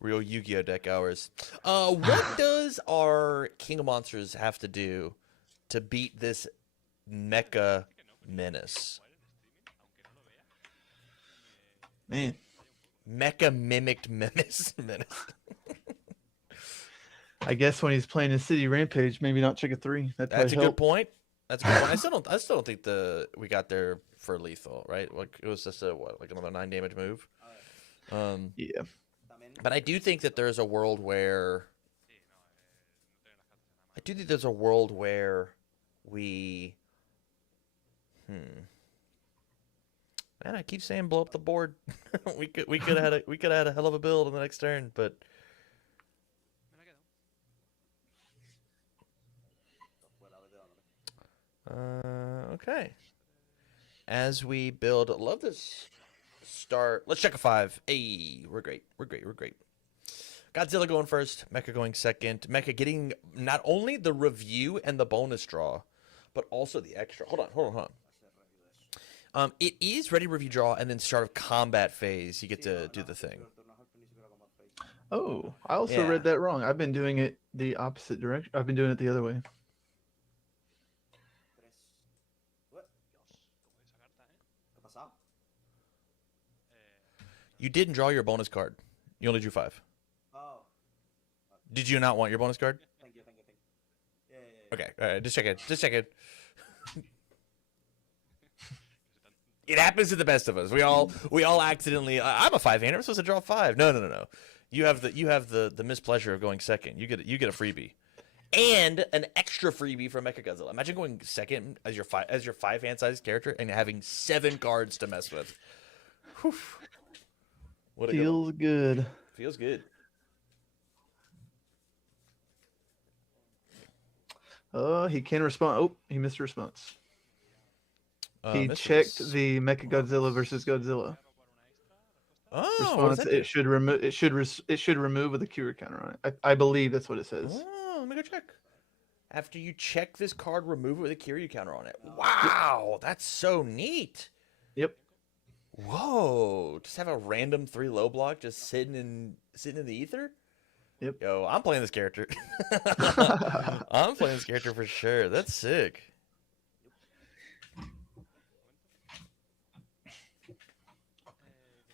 Real Yu-Gi-Oh deck hours. What does our King of Monsters have to do to beat this Mecha Menace? Man, Mecha mimicked menace. I guess when he's playing in City Rampage, maybe not check a 3. That's a good point. That's a good point. I still don't think we got there for lethal, right? Like it was just like another 9 damage move. Yeah. But I do think that there's a world where we Man, I keep saying blow up the board. we could have had a hell of a build on the next turn, but okay. As we build, love this start. Let's check a 5. Hey, we're great. We're great. Godzilla going first, Mecha going second. Mecha getting not only the review and the bonus draw, but also the extra. Hold on. It is ready review draw, and then start of combat phase. You get to do the thing. Oh, I also Yeah. read that wrong. I've been doing it the opposite direction. I've been doing it the other way. You didn't draw your bonus card. You only drew 5. Oh, Did you not want your bonus card? thank you. Yeah. Okay, all right, just check it. It happens to the best of us. We all accidentally. I'm a 5-hander. I'm supposed to draw 5. No. You have the mispleasure of going second. You get a freebie, and an extra freebie from Mecha Godzilla. Imagine going second as your 5-hand sized character and having 7 cards to mess with. Whew. What a good one. Feels good. Feels good. He can respond. Oh, he missed a response. He Misses. checked the Mechagodzilla versus Godzilla Oh, what does response. that do? It should remove. It should remove with a Cure counter on it. I believe that's what it says. Oh, let me go check. After you check this card, remove it with a Kiryu counter on it. Wow, that's so neat. Yep. Whoa, just have a random 3 low block just sitting in the ether. Yep. Yo, I'm playing this character. I'm playing this character for sure. That's sick.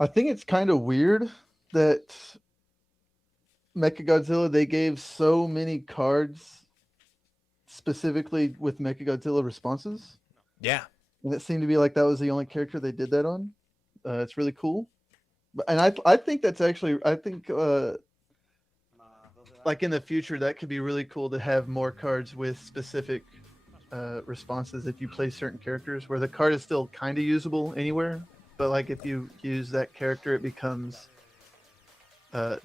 I think it's kind of weird that Mechagodzilla, they gave so many cards specifically with Mechagodzilla responses. Yeah. And it seemed to be like that was the only character they did that on. It's really cool. And I think that's actually, like in the future, that could be really cool to have more cards with specific responses if you play certain characters where the card is still kind of usable anywhere. But like if you use that character, it becomes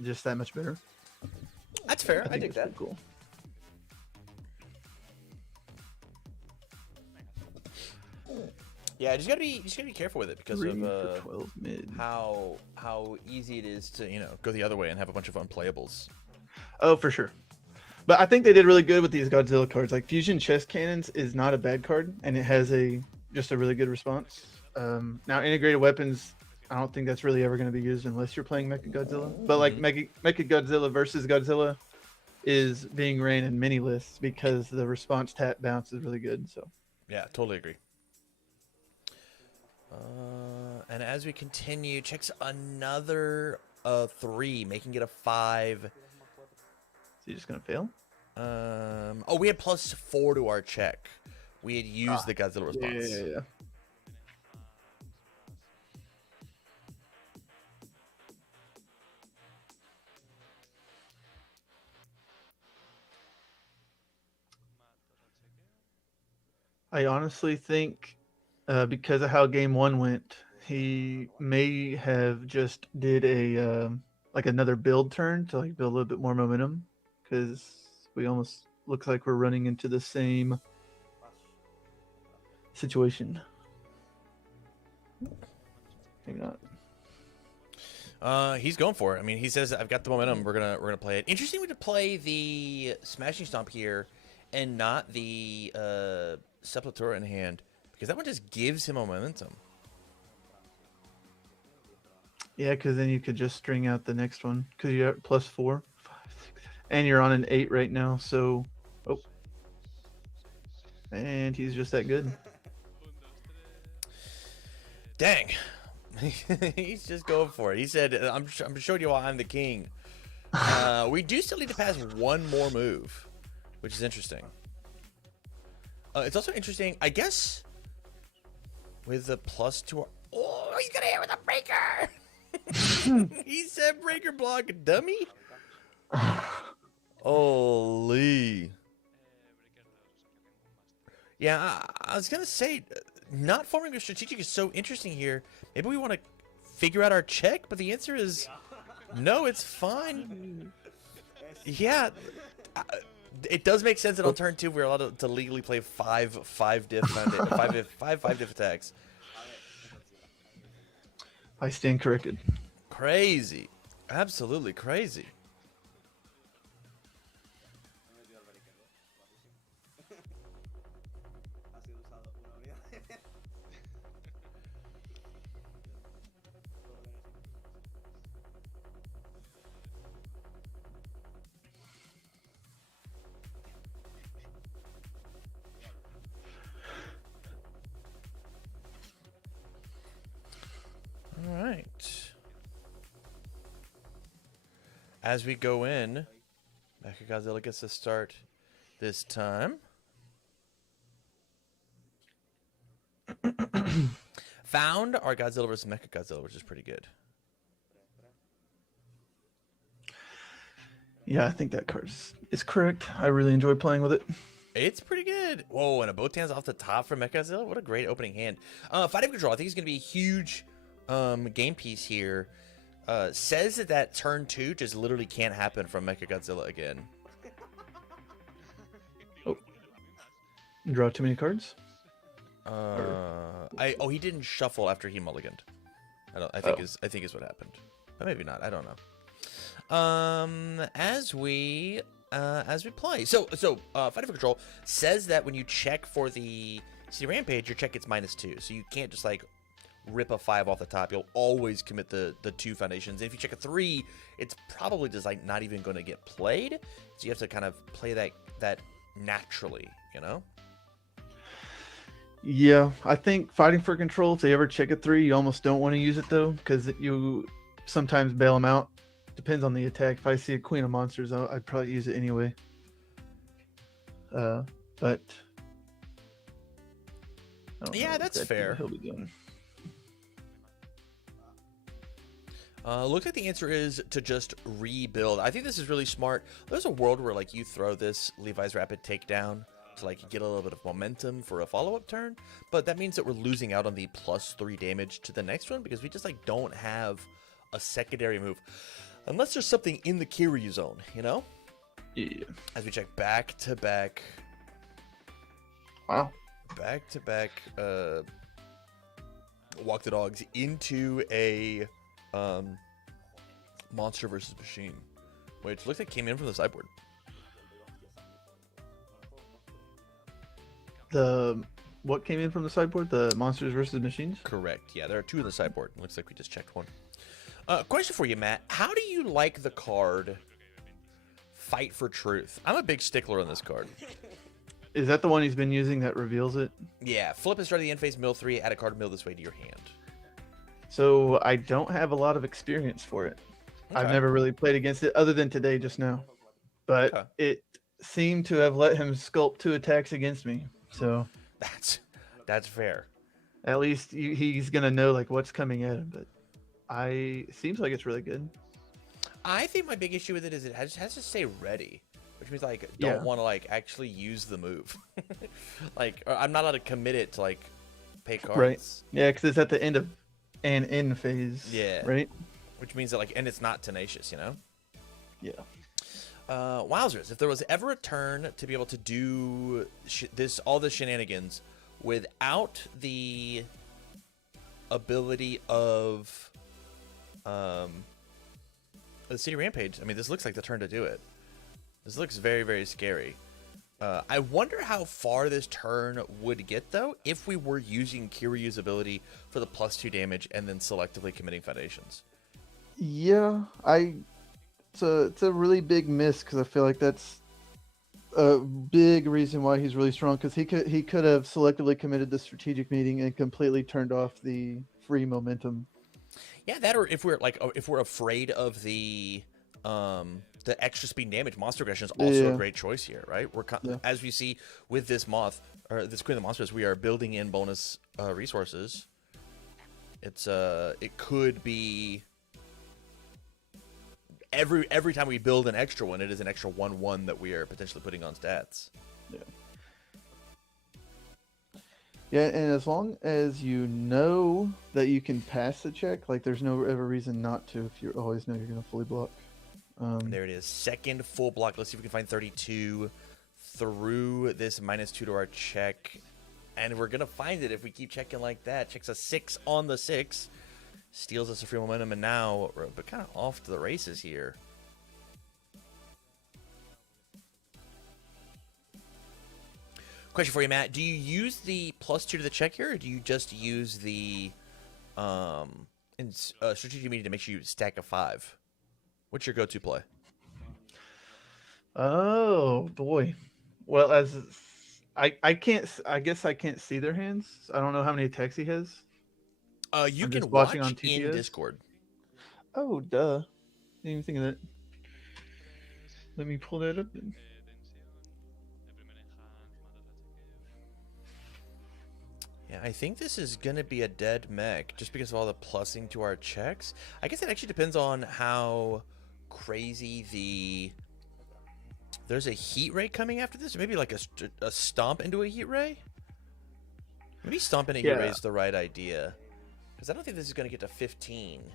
just that much better. That's fair. I think dig it's that. pretty cool. Yeah, just gotta be careful with it because 3 of for 12 mid. how easy it is to go the other way and have a bunch of unplayables. Oh, for sure. But I think they did really good with these Godzilla cards. Like Fusion Chest Cannons is not a bad card, and it has just a really good response. Now integrated weapons, I don't think that's really ever going to be used unless you're playing Mechagodzilla. But like Mechagodzilla versus Godzilla is being ran in many lists because the response tap bounce is really good. So Yeah, totally agree. And as we continue, checks another 3, making it a 5. is he just going to fail? Oh, we had +4 to our check. We had used the Godzilla response. Yeah. I honestly think because of how game 1 went, he may have just did a like another build turn to like build a little bit more momentum because we almost looks like we're running into the same situation. Maybe not. He's going for it. I mean, he says, "I've got the momentum. We're gonna play it." Interesting to play the Smashing Stomp here, and not the Sepultura in hand, because that one just gives him a momentum. Yeah, because then you could just string out the next one because you're at +4, 5, 6, 7, and you're on an 8 right now. So, and he's just that good. Dang, he's just going for it. He said, "I'm showing you why I'm the king." We do still need to pass one more move, which is interesting. It's also interesting, I guess, with the +2. Oh, he's gonna hit with a breaker. He said breaker block, dummy. Holy. Yeah, I was gonna say, not forming a strategic is so interesting here. Maybe we want to figure out our check, but the answer is no. It's fine. Yeah, it does make sense that on turn 2 we're allowed to legally play five diff attacks. I stand corrected. Crazy, absolutely crazy. All right. As we go in, Mechagodzilla gets to start this time. Found our Godzilla vs. Mechagodzilla, which is pretty good. Yeah, I think that card is correct. I really enjoy playing with it. It's pretty good. Whoa, and a Botan's off the top for Mechagodzilla. What a great opening hand. Fighting control, I think, is going to be a huge game piece here. Says that turn 2 just literally can't happen from Mechagodzilla again. Oh, Draw too many cards. He didn't shuffle after he mulliganed. I think Oh. is what happened. But maybe not. I don't know. As we play. So Fighting for Control says that when you check for the City Rampage, your check gets -2. So you can't just like rip a 5 off the top. You'll always commit the 2 foundations. And if you check a 3, it's probably just like not even going to get played. So you have to kind of play that naturally, you know? Yeah, I think Fighting for Control, if they ever check a 3, you almost don't want to use it though, because you sometimes bail them out. Depends on the attack. If I see a Queen of Monsters, I'd probably use it anyway. But I don't Yeah, know that's exactly fair. what he'll be doing. Looks like the answer is to just rebuild. I think this is really smart. There's a world where like you throw this Levi's Rapid Takedown to like get a little bit of momentum for a follow-up turn, but that means that we're losing out on the +3 damage to the next one because we just like don't have a secondary move. Unless there's something in the Kiryu zone, you know? Yeah. As we check back to back, Wow. walk the dogs into a monster versus machine, which looks like came in from the sideboard. What came in from the sideboard? The Monsters versus Machines? Correct. Yeah, there are 2 in the sideboard. Looks like we just checked one. Question for you, Matt. How do you like the card Fight for Truth? I'm a big stickler on this card. Is that the one he's been using that reveals it? Yeah, flip and start of the end phase, mill 3, add a card mill this way to your hand. So I don't have a lot of experience for it. I've Okay. never really played against it other than today just now. But Okay. it seemed to have let him sculpt 2 attacks against me. So That's fair. at least he's going to know like what's coming at him. But it seems like it's really good. I think my big issue with it is it has to stay ready, which means like don't Yeah. want to like actually use the move. Like or I'm not allowed to commit it to like pay cards. Right. Yeah, because it's at the end of an end phase. Yeah. Right? Which means that like and it's not tenacious, you know? Yeah. Wowzers, if there was ever a turn to be able to do all this shenanigans without the ability of the City Rampage, I mean, this looks like the turn to do it. This looks very, very scary. I wonder how far this turn would get, though, if we were using Kiryu's ability for the +2 damage and then selectively committing foundations. Yeah, it's a really big miss because I feel like that's a big reason why he's really strong because he could have selectively committed the strategic meeting and completely turned off the free momentum. Yeah, that or if we're afraid of the extra speed damage, Monster Aggression is also a Yeah. great choice here, right? Yeah. As we see with this moth or this Queen of the Monsters, we are building in bonus resources. It could be every time we build an extra one, it is an extra 1/1 that we are potentially putting on stats. Yeah, and as long as you know that you can pass the check, like there's no ever reason not to if you always know you're gonna fully block. There it is, second full block. Let's see if we can find 32 through this -2 to our check, and we're gonna find it if we keep checking like that. Checks a 6 on the 6, steals us a free momentum, and now we're kind of off to the races here. Question for you, Matt. Do you use the +2 to the check here, or do you just use the strategic meeting to make sure you stack a 5? What's your go-to play? Oh boy. Well, I guess I can't see their hands. I don't know how many attacks he has. You I'm can just watch watching on in TTS? Discord. Oh, duh. Didn't even think of that. Let me pull that up. Then. Yeah, I think this is going to be a dead mech just because of all the plussing to our checks. I guess it actually depends on how crazy there's a heat ray coming after this, or maybe like a stomp into a heat ray. Maybe stomp into a heat ray Yeah. is the right idea, because I don't think this is going to get to 15.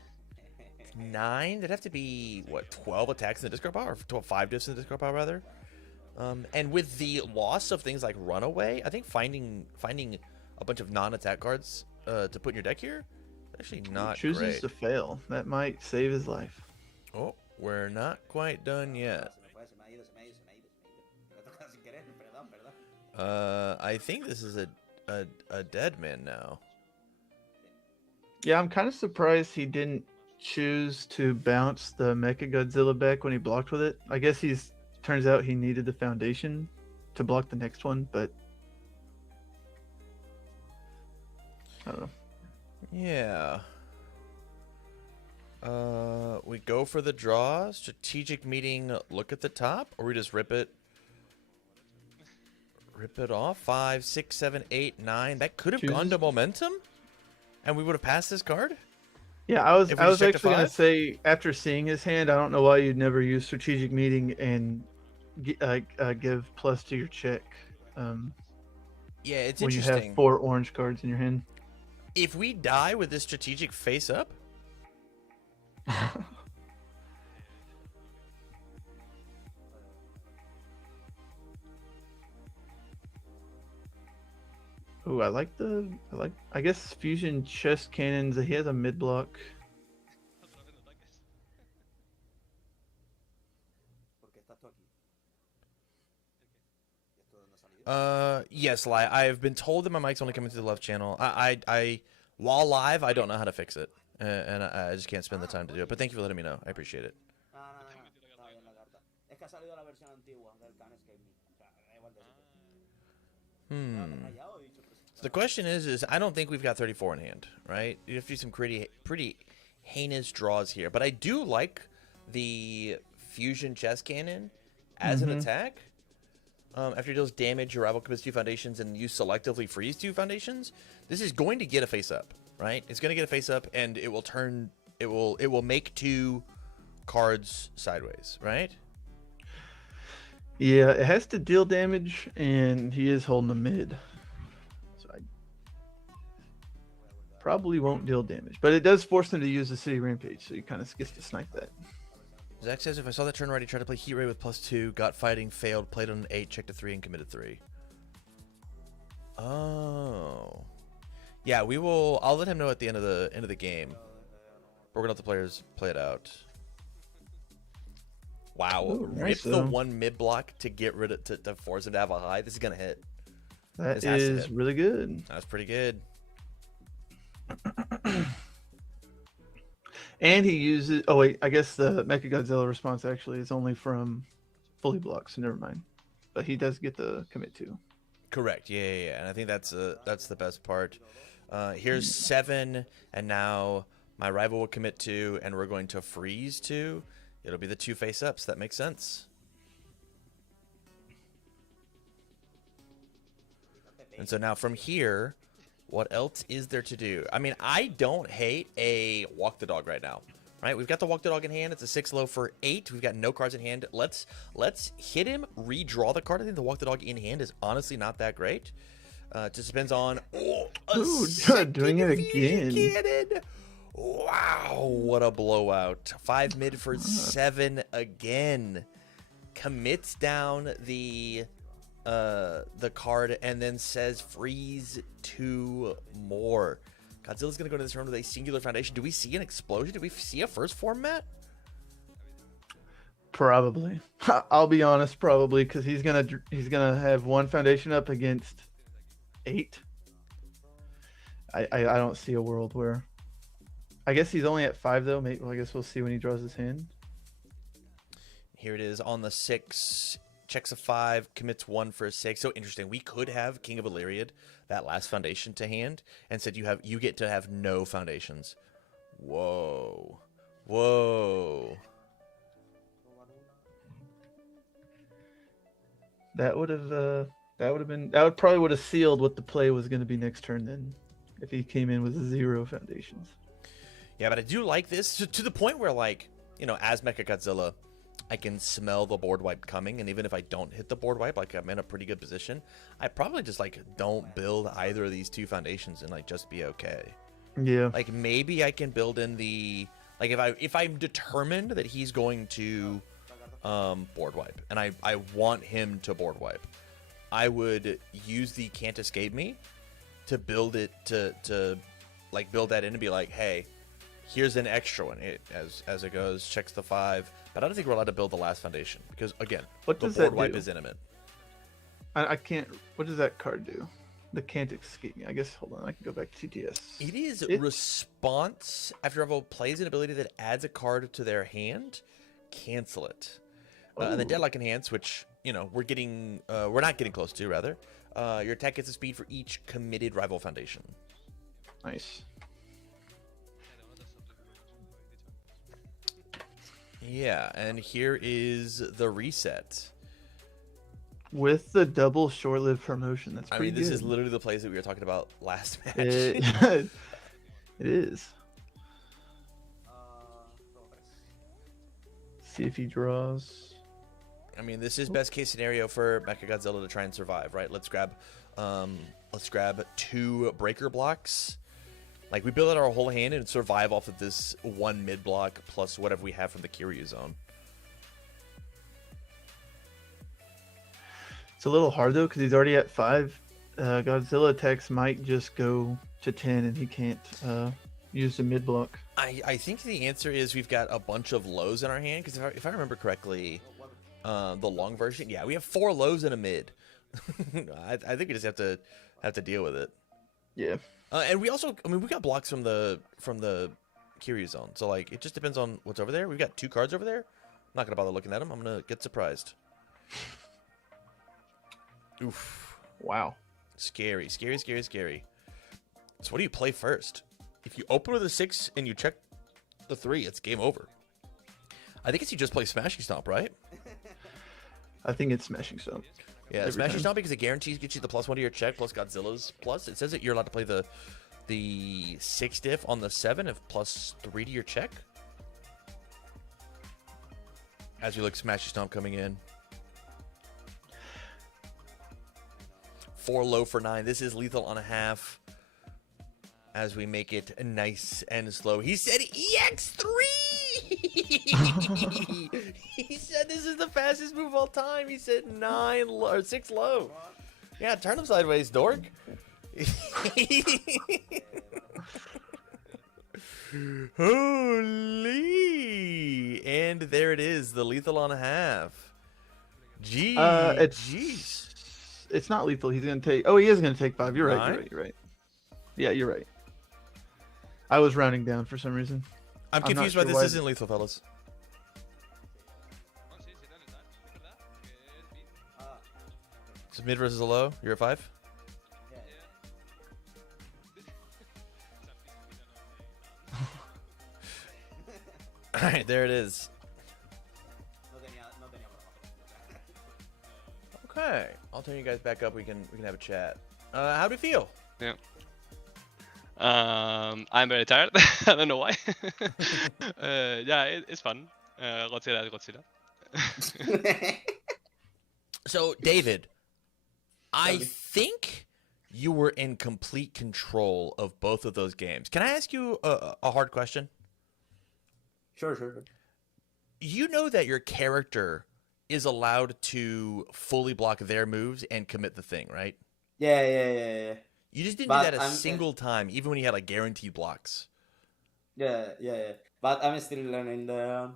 9? That'd have to be what, 12 attacks in the discard power, or 5 diffs in the discard power rather. And with the loss of things like Runaway, I think finding a bunch of non-attack cards to put in your deck here, actually not Chooses great. to fail. That might save his life. Oh, we're not quite done yet. I think this is a dead man now. Yeah, I'm kind of surprised he didn't choose to bounce the Mecha Godzilla back when he blocked with it. I guess turns out he needed the foundation to block the next one, but I don't know. Yeah. We go for the draw, strategic meeting, look at the top, or we just rip it off. 5, 6, 7, 8, 9. That could have gone to momentum, and we would have passed this card. Yeah, I was If we just checked actually a gonna 5? say, after seeing his hand, I don't know why you'd never use strategic meeting and give plus to your check Yeah, it's when you interesting. have 4 orange cards in your hand. If we die with this strategic face up, Ooh, I guess fusion chest cannons. He has a mid block. yes, Lai. I've been told that my mic's only coming to the left channel. I while live, I don't know how to fix it, and I just can't spend the time to do it. But thank you for letting me know. I appreciate it. So the question is I don't think we've got 34 in hand, right? You have to do some pretty heinous draws here. But I do like the fusion chest cannon as an attack. After it deals damage, your rival commits 2 foundations, and you selectively freeze 2 foundations. This is going to get a face up, right? It's going to get a face up, and it will turn. It will make 2 cards sideways, right? Yeah, it has to deal damage, and he is holding a mid. So I probably won't deal damage. But it does force him to use the City Rampage, so he kind of gets to snipe that. Zach says, if I saw that turn ready, tried to play Heat Ray with +2, got fighting, failed, played on an 8, checked a 3, and committed 3. Oh. Yeah, we will. I'll let him know at the end of the game. We're gonna let the players play it out. Wow, Ooh, rip nice, the though. 1 mid block to get rid of to force him to have a high. This is gonna hit. That This has to is hit. really good. That's pretty good. And he uses. Oh wait, I guess the Mecha Godzilla response actually is only from fully blocked, so never mind. But he does get the commit too. Correct. Yeah. And I think that's the best part. Here's 7, and now my rival will commit 2, and we're going to freeze 2. It'll be the 2 face ups. That makes sense. And so now from here, what else is there to do? I mean, I don't hate a walk the dog right now. Right? We've got the walk the dog in hand. It's a 6 low for 8. We've got no cards in hand. Let's hit him, redraw the card. I think the walk the dog in hand is honestly not that great. Just depends on Ooh, doing it again. Cannon. Wow, what a blowout. 5 mid for 7 again. Commits down the card and then says freeze 2 more. Godzilla's going to go to this round with a singular foundation. Do we see an explosion? Do we see a first form, Matt? Probably. I'll be honest, probably, because he's gonna have 1 foundation up against 8. I don't see a world where. I guess he's only at 5 though. Maybe, well, I guess we'll see when he draws his hand. Here it is on the 6. Checks a 5, commits 1 for a 6. So interesting. We could have King of Illyriad, that last foundation to hand, and said you get to have no foundations. Whoa. That would probably have sealed what the play was going to be next turn then, if he came in with 0 foundations. Yeah, but I do like this to the point where, like, you know, as Mechagodzilla, I can smell the board wipe coming, and even if I don't hit the board wipe, like, I'm in a pretty good position, I probably just, like, don't build either of these 2 foundations and, like, just be okay. Yeah. Like, maybe I can build in the, like, if I'm determined that he's going to board wipe, and I want him to board wipe. I would use the can't escape me to build it to like build that in and be like, hey, here's an extra one. It as it goes, checks the 5, but I don't think we're allowed to build the last foundation because again, What the does board that wipe do? is intimate. I can't. What does that card do? The can't escape me. I guess. Hold on. I can go back to TTS. It is It- response after a rival plays an ability that adds a card to their hand, cancel it. And then Ooh. Deadlock Enhance, which we're not getting close to rather. Your attack gets a speed for each committed rival foundation. Nice. Yeah, and here is the reset. With the double short-lived promotion, that's I pretty mean, this good. is literally the plays that we were talking about last match. It, it is. See if he draws. I mean, this is best case scenario for Mechagodzilla to try and survive, right? Let's grab 2 breaker blocks. Like we build out our whole hand and survive off of this 1 mid block plus whatever we have from the Kiryu zone. It's a little hard though because he's already at 5. Godzilla attacks might just go to 10, and he can't use the mid block. I think the answer is we've got a bunch of lows in our hand because if I remember correctly, the long version, yeah, we have 4 lows and a mid. I think we just have to deal with it. Yeah. And we also, I mean, we got blocks from the Kiryu zone, so like it just depends on what's over there. We've got 2 cards over there. I'm not gonna bother looking at them. I'm gonna get surprised. Oof. Wow. Scary, scary, scary, scary. So what do you play first? If you open with a 6 and you check the 3, it's game over. I think it's you just play Smashing Stomp, right? I think it's Smashing Stomp. Yeah, Every Smashing time. Stomp because it guarantees gets you the +1 to your check plus Godzilla's plus. It says that you're allowed to play the 6 diff on the 7 of +3 to your check. As we look, Smashing Stomp coming in. 4 low for 9. This is lethal on a half. As we make it nice and slow. He said EX3! He said this is the fastest move of all time. He said 9 low, or 6 low. Yeah, turn him sideways, dork. Holy! And there it is, the lethal on a half. Gee, It's not lethal. He's gonna take. Oh, he is gonna take 5. You're right. 9? You're right. You're right. Yeah, you're right. I was rounding down for some reason. I'm not confused why sure this why- isn't lethal, fellas. It's a mid versus a low. You're at 5? Alright, there it is. Okay, I'll turn you guys back up. We can have a chat. How do you feel? I'm very tired. I don't know why. Yeah, it's fun. Godzilla is Godzilla. So, David, I me. think you were in complete control of both of those games. Can I ask you a hard question? Sure. You know that your character is allowed to fully block their moves and commit the thing, right? Yeah. You just didn't But do that a I'm- single time, even when you had like guaranteed blocks. Yeah. But I'm still learning the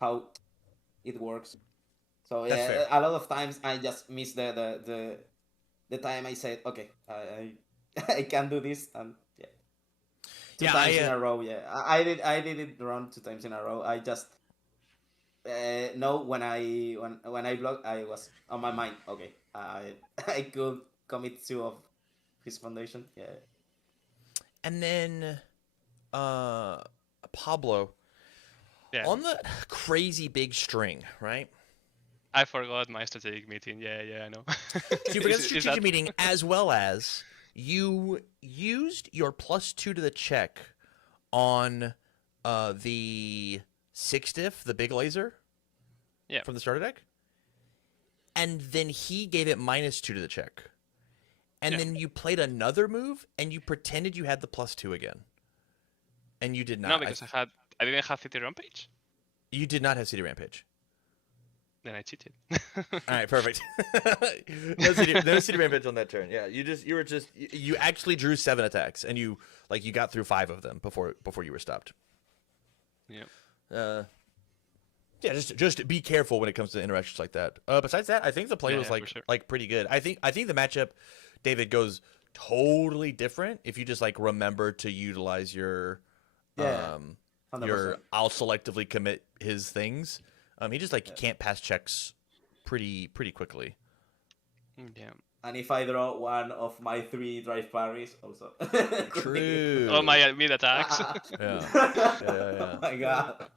how it works. So That's yeah, fair. a lot of times I just miss the time I said, okay, I I can do this, and yeah, two Yeah, times I, in a row. Yeah, I did it wrong 2 times in a row. I just know when I block, I was on my mind. Okay, I could commit 2 of his foundation. Yeah. And then Pablo, Yeah, on the crazy big string, right? I forgot my strategic meeting. Yeah, I know. So you forgot the Is strategic that- meeting as well as you used your +2 to the check on the 6 diff, the big laser. Yeah. From the starter deck. And then he gave it -2 to the check. And Yeah. then you played another move and you pretended you had the +2 again. And you did not. No, because I didn't have City Rampage. You did not have CD Rampage. Then I cheated. All right, perfect. No CD Rampage on that turn. Yeah, you actually drew 7 attacks, and you got through 5 of them before you were stopped. Yeah. Yeah, just be careful when it comes to interactions like that. Besides that, I think the play was for sure. pretty good. I think the matchup, David, goes totally different if you just remember to utilize your Yeah. 100%. I'll selectively commit his things. He just can't pass checks pretty quickly. Yeah. And if I draw one of my 3 drive parries, also. True. Oh my mid attacks. Yeah. Oh my god.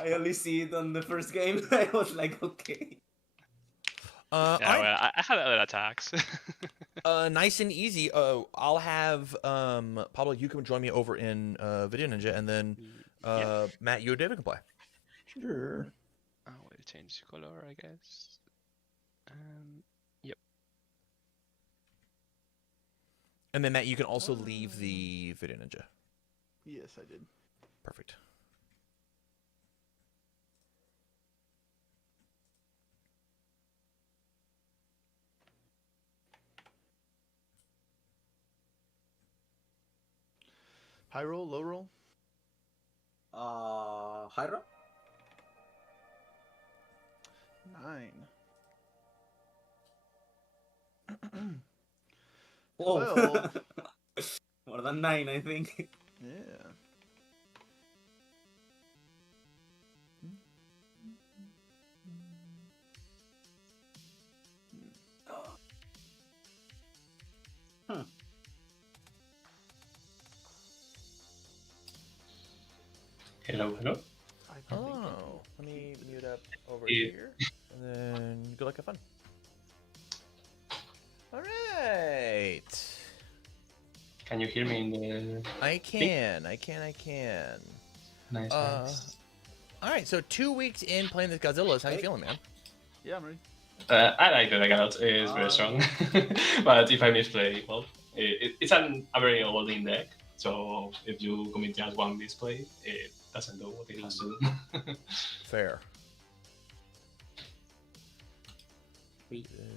I only see it on the first game. I was like, okay. Yeah, well, I had other attacks. Nice and easy. I'll have Pablo, you can join me over in Video Ninja, and then Matt, you and David can play. Sure. We'll change color, I guess. Yep. And then Matt, you can also leave the Video Ninja. Yes, I did. Perfect. High roll, low roll. High roll? 9. Whoa. 12. More than 9, I think. Yeah. Hello, hello. Oh, let me mute up over Yeah. here, and then good luck, have fun. All right. Can you hear me in the I can. nice? Nice. All right, so 2 weeks in playing this Godzilla, how you feeling, man? Yeah, I'm ready. I like the layout. It's very strong. But if I misplay, well, it's a very old deck. So if you commit just one misplay, it doesn't do what it has to do. Fair.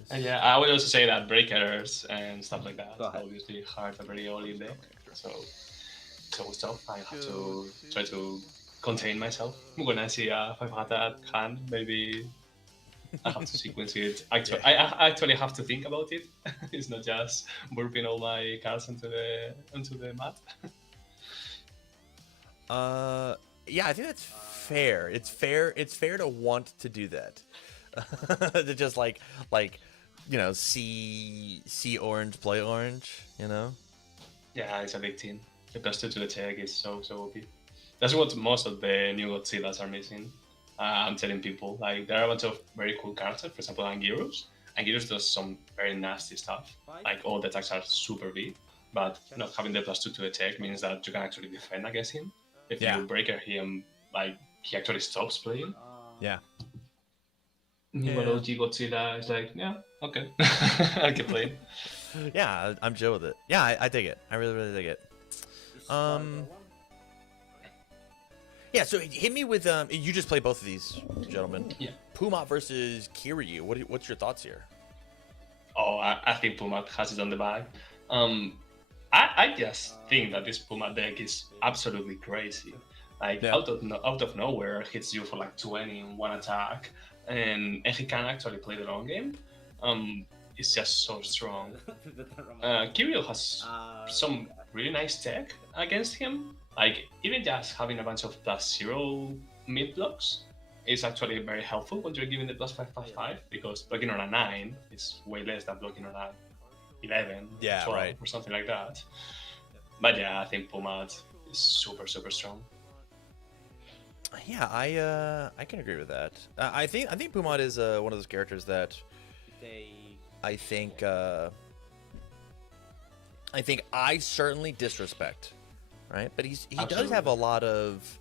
And yeah, I would also say that break errors and stuff like that Go ahead. obviously hurt a very early deck. So stuff I have to try to contain myself. When I see a 500 hand, maybe I have to sequence it. Actually, I actually have to think about it. It's not just burping all my cards onto the mat. Yeah, I think that's fair. It's fair to want to do that. To just see orange, play orange, Yeah, it's addicting. The +2 to the tech is so OP. That's what most of the new Godzillas are missing. I'm telling people, there are a bunch of very cool characters, for example, Anguirus. Anguirus does some very nasty stuff. All the attacks are super big, but not having the +2 to the tech means that you can actually defend against him. If you breaker him, he actually stops playing. Yeah. Numerology Godzilla is okay. I can play. Yeah, I'm chill with it. Yeah, I dig it. I really dig it. Yeah, so hit me with you just play both of these, gentlemen. Yeah. Pumat versus Kiryu. What's your thoughts here? Oh, I think Pumat has it on the bag. I just think that this Pumat deck is absolutely crazy. Out of nowhere, hits you for 20 in one attack, and he can actually play the long game. It's just so strong. Kiryu has some really nice tech against him. Even just having a bunch of +0 mid blocks is actually very helpful when you're giving the +5/+5, because blocking on a 9 is way less than blocking on a 11, 12, or something like that. But yeah, I think Pumat is super strong. Yeah, I can agree with that. I think Pumat is one of those characters that I think I certainly disrespect, right? But he does have a lot of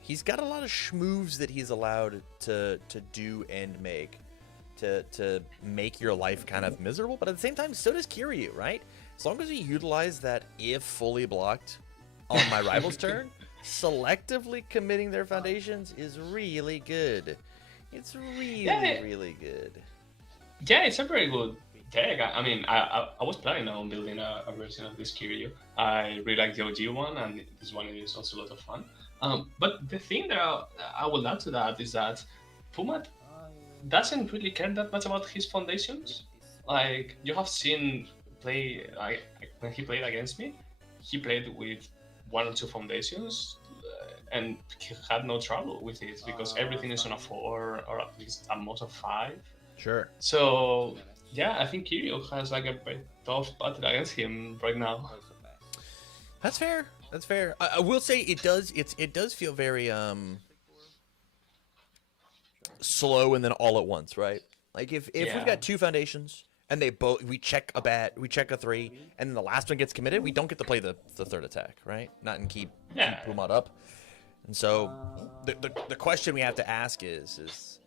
he's got a lot of schmoves that he's allowed to do and make to make your life kind of miserable. But at the same time, so does Kiryu, right? As long as we utilize that if fully blocked on my rival's turn, selectively committing their foundations is really good. It's really, Yeah. really good. Yeah, it's a very good deck. I mean, I was planning on building a version of this Kiryu. I really like the OG one, and this one is also a lot of fun. But the thing that I would add to that is that Pumat doesn't really care that much about his foundations. Like, you have seen play, like when he played against me, he played with 1 or 2 foundations, and he had no trouble with it because everything is on a 4 or at least at most a 5. Sure. So yeah, I think Kiryu has like a very tough battle against him right now. That's fair. That's fair. I will say it does. It does feel very slow and then all at once, right? Like if Yeah. we've got 2 foundations and we check a 3, and then the last one gets committed, we don't get to play the third attack, right? Not and keep Pumat up. And so the question we have to ask is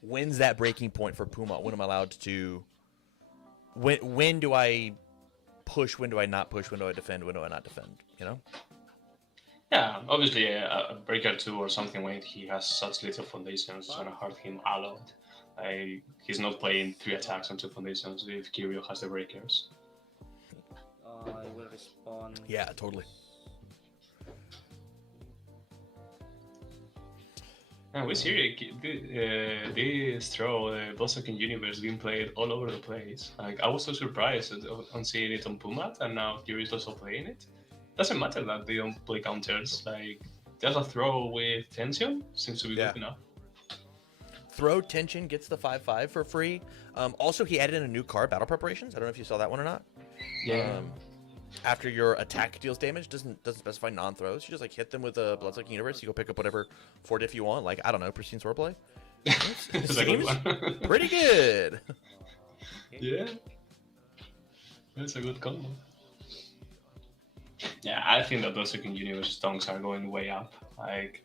when's that breaking point for Pumat? When am I allowed to? When do I push? When do I not push? When do I defend? When do I not defend? You know? Yeah, obviously a breaker 2 or something when he has such little foundations is gonna hurt him a lot. He's not playing 3 attacks on 2 foundations if Kiryu has the breakers. I will respond. Yeah, totally. And we see this throw, the Bosoken universe being played all over the place. Like, I was so surprised on seeing it on Pumat, and now Kiryu is also playing it. Doesn't matter that they don't play counters. Like, just a throw with tension seems to be good enough. Throw tension gets the 5/5 for free. Also, he added in a new card, Battle Preparations. I don't know if you saw that one or not. Yeah. After your attack deals damage, doesn't specify non-throws. You just like hit them with a Bloodsucking Universe. You go pick up whatever 4 diff you want. Like, I don't know, Pristine Swordplay. It's a good one. Pretty good. Yeah. That's a good combo. Yeah, I think that those second universe stonks are going way up. Like,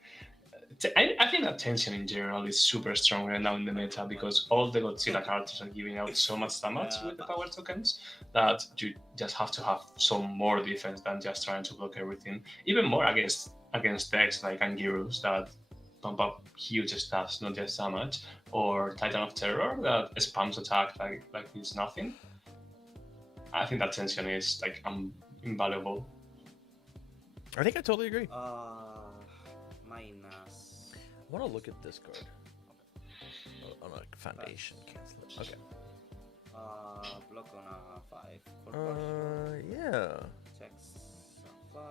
I think that tension in general is super strong right now in the meta because all the Godzilla characters are giving out so much damage with the power tokens that you just have to have some more defense than just trying to block everything. Even more against decks like Angirus that pump up huge stats, not just damage, or Titan of Terror that spams attack like it's nothing. I think that tension is like invaluable. I think I totally agree. Minus. I want to look at this card. On a foundation cancel it. Okay. Block on a 5. Yeah. Checks 5.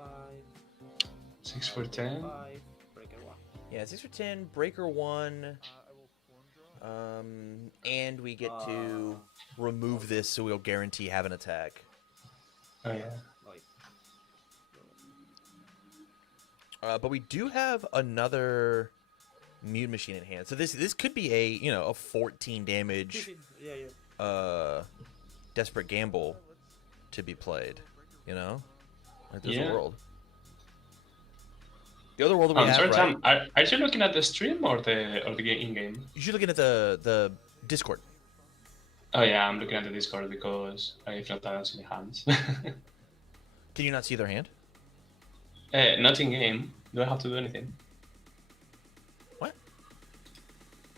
6 for 10. 5. Breaker 1. Yeah, 6 for 10, breaker 1. And we get to remove this so we'll guarantee have an attack. Oh yeah. Wait. But we do have another Mute Machine in hand. So this could be a 14 damage Yeah. Desperate Gamble to be played, Like there's Yeah. a world. The other world that we have, Sorry, right? Tam, are you looking at the stream or the in-game? You should looking at the Discord. Oh yeah, I'm looking at the Discord because if not, I don't see the hands. Can you not see their hand? Not in-game. Do I have to do anything? What?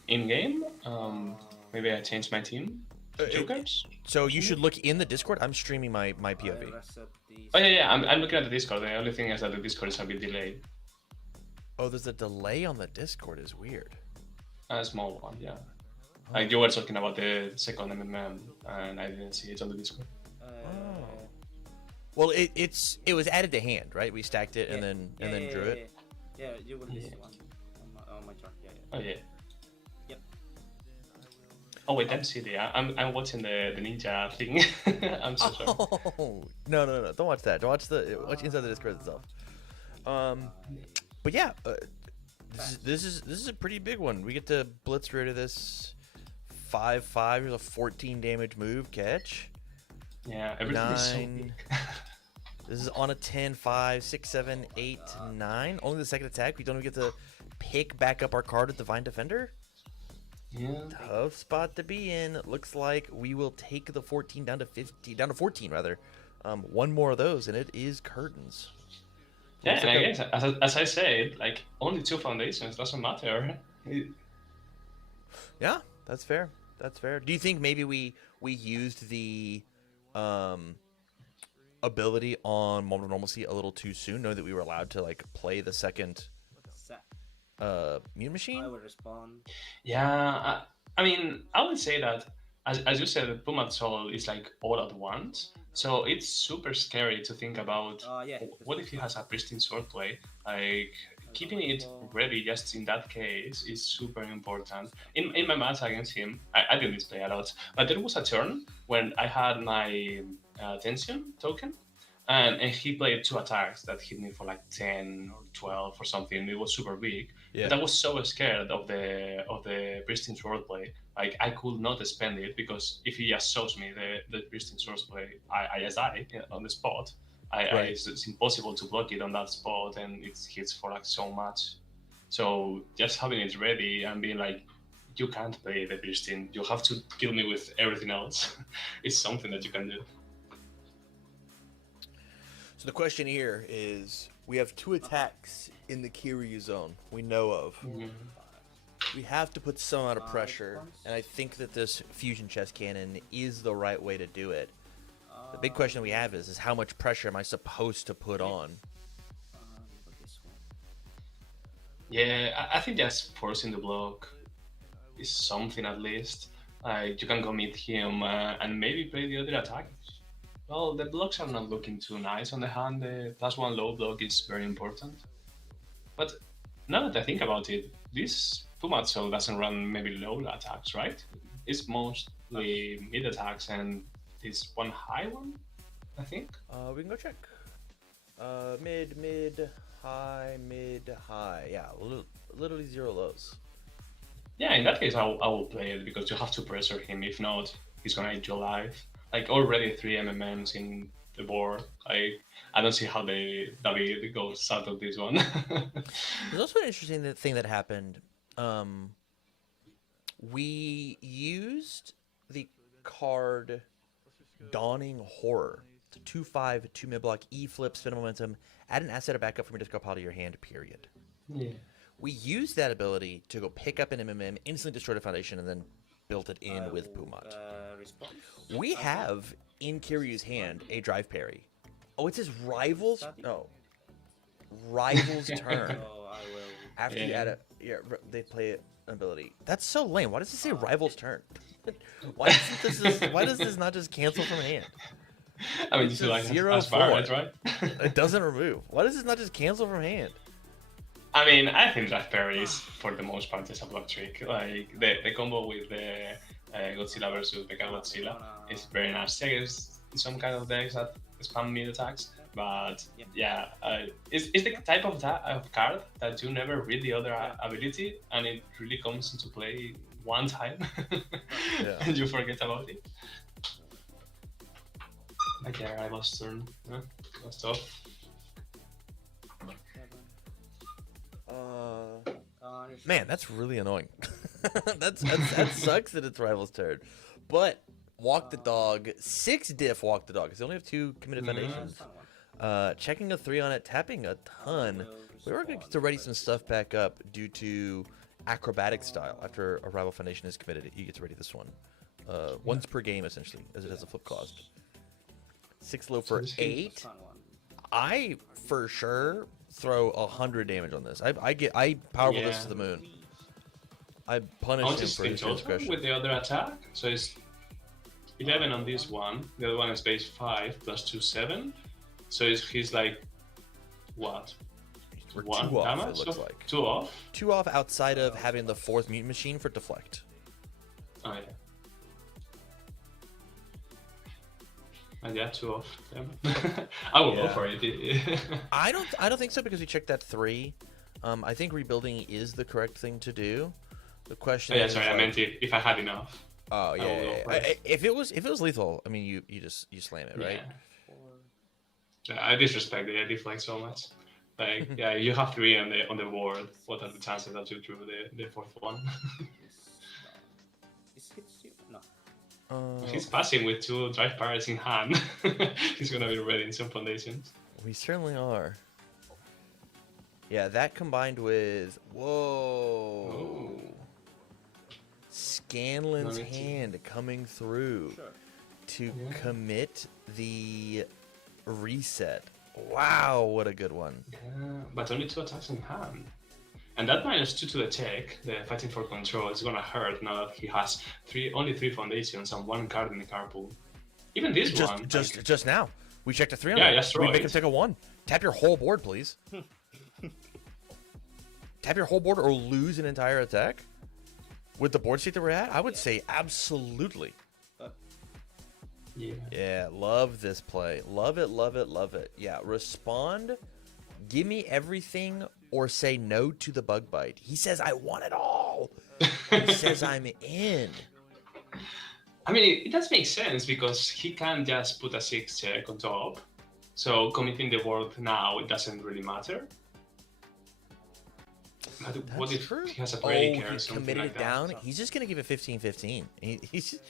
In-game? Maybe I changed my team. Jokers? So you should look in the Discord. I'm streaming my POV. Oh yeah, I'm looking at the Discord. The only thing is that the Discord is a bit delayed. Oh, there's a delay on the Discord. Is weird. A small one, yeah. Like you were talking about the second MMM, and I didn't see it on the Discord. Well, it was added to hand, right? We stacked it and then drew it. Yeah, you will miss one on my turn. Yeah. Oh yeah. Yep. Oh wait, I'm silly. I'm watching the ninja thing. I'm so sorry. Oh no! Don't watch that. Don't watch inside the Discord itself. But yeah, this is a pretty big one. We get to blitz rid of this 5/5. Here's a 14 damage move catch. Yeah, everything is so 9. big. This is on a 10, 5, 6, 7, 8, 9. Only the second attack. We don't even get to pick back up our card with Divine Defender. Yeah. Tough spot to be in. Looks like we will take the 14 down to 14 rather. One more of those, and it is curtains. Yeah, Looks and like I guess as I said, like only 2 foundations doesn't matter. Yeah, that's fair. That's fair. Do you think maybe we used the ability on Moment of Normalcy a little too soon, knowing that we were allowed to like play the second Mute Machine? I will respond. Yeah, I mean, I would say that, as you said, Puma Soul is like all at once. So it's super scary to think about Yeah. what if he has a pristine swordplay. Like, keeping it ready just in that case is super important. In my match against him, I didn't display a lot, but there was a turn when I had my tension token. And he played 2 attacks that hit me for like 10 or 12 or something. It was super big. Yeah. But I was so scared of the pristine swordplay. Like I could not spend it because if he just shows me the pristine swordplay, I just die on the spot. Right. It's impossible to block it on that spot, and it hits for like so much. So just having it ready and being like, you can't play the pristine. You have to kill me with everything else. It's something that you can do. So the question here is, we have 2 attacks in the Kiryu zone we know of. We have to put some amount of pressure, and I think that this fusion chest cannon is the right way to do it. The big question we have is how much pressure am I supposed to put on? Yeah, I think just forcing the block is something at least. Like you can commit him and maybe play the other attack. Well, the blocks are not looking too nice on the hand. The +1 low block is very important. But now that I think about it, this Pumatsu doesn't run maybe low attacks, right? It's mostly mid attacks and this one high one, I think. We can go check. Mid, high. Yeah, literally 0 lows. Yeah, in that case, I will play it because you have to pressure him. If not, he's gonna eat you alive. Like already 3 MMMs in the board. I don't see how David goes out of this one. There's also an interesting thing that happened. We used the card Dawning Horror. It's a 2/5, 2 mid block, E flip, spin momentum, add an asset or backup from your discard pile to your hand, period. Yeah. We used that ability to go pick up an MMM, instantly destroy the foundation, and then built it in with Pumat. We have in Kiryu's hand a drive parry. Oh, it's his rival's. No, rival's turn. After you add they play an ability. That's so lame. Why does it say rival's turn? Why does this not just cancel from hand? I mean, It's you a like 0/4. right? It doesn't remove. Why does this not just cancel from hand? I mean, I think Drive Parry is for the most part just a block trick. Like the combo with the Godzilla versus Mechagodzilla is very nasty. I guess in some kind of decks that spam mid attacks. But yeah, it's the type of card that you never read the other ability, and it really comes into play one time, and you forget about it. Okay, I lost turn. That's tough. Man, that's really annoying. that sucks that it's rival's turn. But walk the dog, 6 diff walk the dog. Because they only have 2 committed foundations. Checking a 3 on it, tapping a ton. We were going to ready some stuff back up due to acrobatic style. After a rival foundation is committed, you get to ready this one. Once per game, essentially, as it has a flip cost. 6 low for 8. I for sure throw 100 damage on this. I powerful this to the moon. I punish him for his transgression. With the other attack, so it's 11 on this one. The other one is base 5 plus 2, 7. So he's like what? We're 1 2 off, damage? it looks like. 2 off? 2 off outside of having the 4th mutant machine for deflect. Oh yeah. And yeah, 2 off. I will go for it. I don't think so because we checked that 3. I think rebuilding is the correct thing to do. The question is, sorry, I meant if I had enough. Oh yeah. If it was lethal, I mean you slam it, right? Yeah, I disrespect it. I deflect so much. Like yeah, you have 3 on the board. What are the chances that you drew the 4th one? He's passing with 2 drive parries in hand. He's gonna be ready in some foundations. We certainly are. Yeah, that combined with whoa, Oh. Scanlan's No, it's- hand coming through Sure. to Yeah. commit the reset. Wow, what a good one. Yeah, but only 2 attacks in hand. And that -2 to the check, the fighting for control, is gonna hurt now that he has only 3 foundations and 1 card in the card pool. Even this one, Just now, we checked a 3 on Yeah, it. that's We make right. him take a 1. Tap your whole board, please. Tap your whole board or lose an entire attack. With the board state that we're at, I would say absolutely. yeah. Yeah, love this play. Love it, love it, love it. Yeah, respond. Give me everything or say no to the bug bite. He says, I want it all. He says, I'm in. I mean, it does make sense because he can just put a 6 check on top. So committing the board now, it doesn't really matter. But what That's if true. he has a Oh, breaker or he's something committed like it down. that? He's just going to give it 15-15.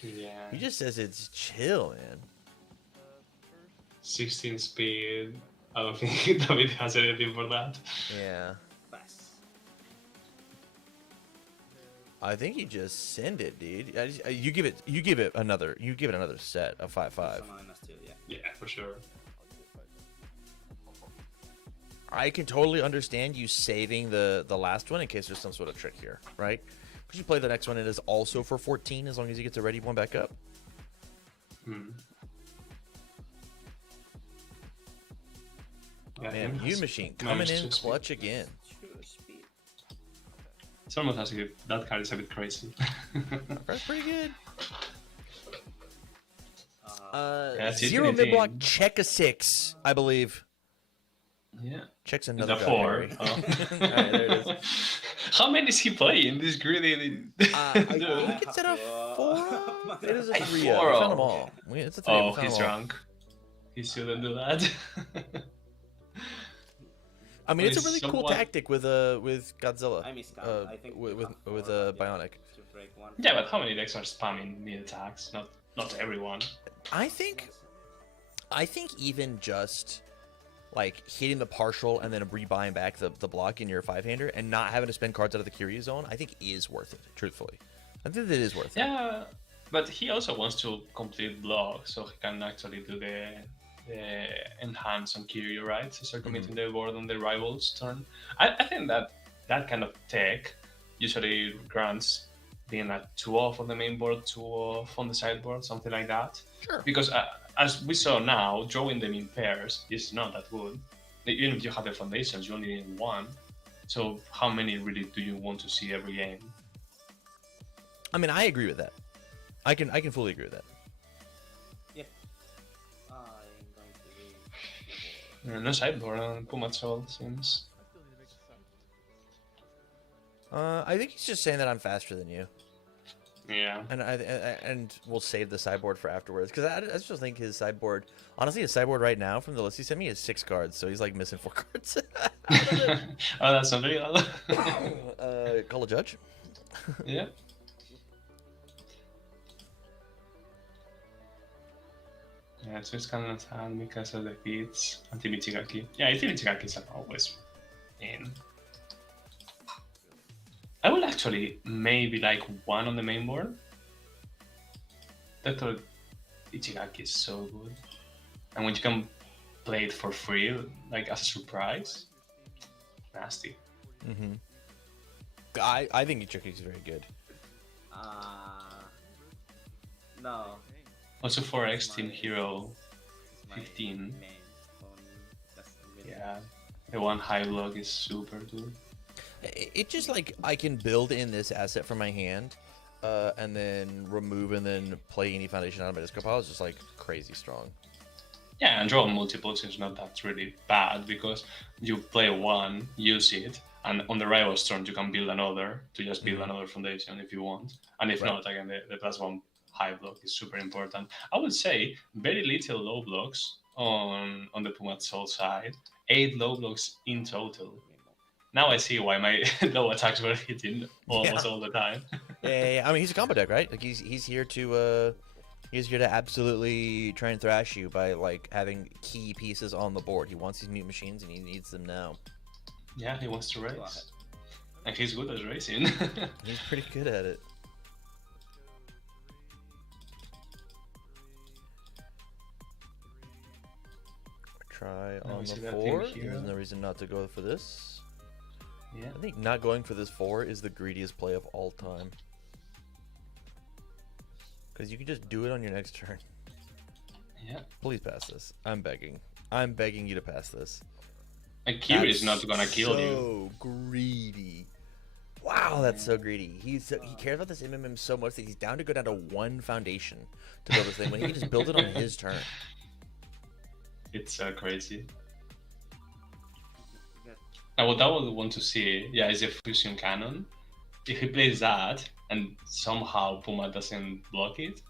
Yeah. He just says it's chill, man. 16 speed. I don't think David has anything for that. Yeah. Pass. I think you just send it, dude. You give it another set of 5-5. Someone still, yeah. Yeah, for sure. I can totally understand you saving the last one in case there's some sort of trick here, right? Because you play the next one, it is also for 14 as long as he gets a ready one back up. Hmm. Man, Yeah, him Human has Machine coming in -2 speed. clutch again. Sure, speed. It's almost as if that card is a bit crazy. That's pretty good. Yeah, it's 0 anything. mid block, check a 6, I believe. Yeah. Checks The another guy, 4. Harry. Oh. Alright, there it is. How many is he playing? This greedy. I think it's at a 4. It is a 3. We 4. found them all. It's a 3. Oh, we found he's them all. drunk. He shouldn't do that. I mean, it's a Is really cool someone- tactic with Godzilla. I missed I think with we have with four, Bionic. to break one. Yeah, but how many decks are spamming mid attacks? Not everyone. I think even just like hitting the partial and then rebuying back the block in your 5-hander and not having to spend cards out of the Curie zone, I think is worth it. Truthfully, I think that is worth it. Yeah, but he also wants to complete block, so he can actually do the enhance on Kiryu, right? So start committing the board on the rival's turn. I think that kind of tech usually grants being like 2 off on the main board, 2 off on the sideboard, something like that. Sure. Because as we saw now, drawing them in pairs is not that good. Even if you have the foundations, you only need 1. So how many really do you want to see every game? I mean, I agree with that. I can fully agree with that. Yeah. I'm going to be. No sideboard on Puma Soul seems. I think he's just saying that I'm faster than you, Yeah. and we'll save the sideboard for afterwards because I just think his sideboard. Honestly, his sideboard right now from the list he sent me is 6 cards, so he's like missing 4 cards. Oh, that's unreal. Call a judge. Yeah. Yeah, so it's kind of sad because of the hits. Anti-Michigaki. Yeah, anti-Michigakis are always in. I will actually maybe like 1 on the main board. Dr. Ichigaki is so good. And when you can play it for free, like as a surprise, nasty. Mm-hmm. I think Ichiki's very good. No. Also 4x Team My- Hero, it's my 15. main phone. That's really- Yeah. The 1 high block is super good. It just like I can build in this asset from my hand, and then remove and then play any foundation out of my discard pile. It's just like crazy strong. Yeah, and draw multiples is not that really bad because you play 1, use it, and on the rival's turn you can build another to just build another foundation if you want. And if Right. not, again, the +1 high block is super important. I would say very little low blocks on the Pumat Soul side, 8 low blocks in total. Now I see why my low attacks were hitting almost all the time. Yeah. I mean, he's a combo deck, right? Like he's here to absolutely try and thrash you by like having key pieces on the board. He wants these mute machines and he needs them now. Yeah, he wants to Go ahead. race. And he's good at racing. He's pretty good at it. Try No, on we the see that 4. thing here. There's no reason not to go for this. Yeah. I think not going for this 4 is the greediest play of all time. Because you can just do it on your next turn. Yeah. Please pass this. I'm begging. I'm begging you to pass this. And Kiri is not gonna kill you. So greedy. Wow, that's so greedy. He cares about this MMM so much that he's down to go down to 1 foundation to build this thing when he can just build it on his turn. It's crazy. Good. Now, what I would want to see, yeah, is a fusion cannon. If he plays that and somehow Puma doesn't block it,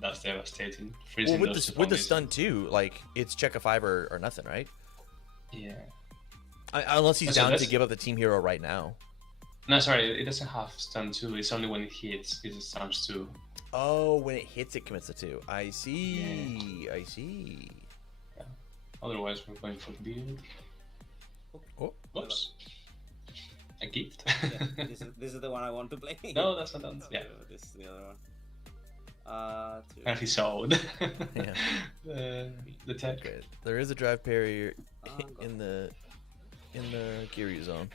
that's devastating. Well, Freezing with those the two with the foundations. stun too, like it's check a 5 or nothing, right? Yeah. Unless he's So down to that's- give up the team hero right now. No, sorry, it doesn't have stun 2. It's only when it hits, it stuns 2. Oh, when it hits, it commits the 2. I see. I see. Otherwise, we're going for the build. Oh, Oops. A gift? Yeah, this is the one I want to play. No, that's not done. Yeah. This is the other one. And he sold. Yeah. The tech. okay. There is a drive parry God. in the Kiryu zone.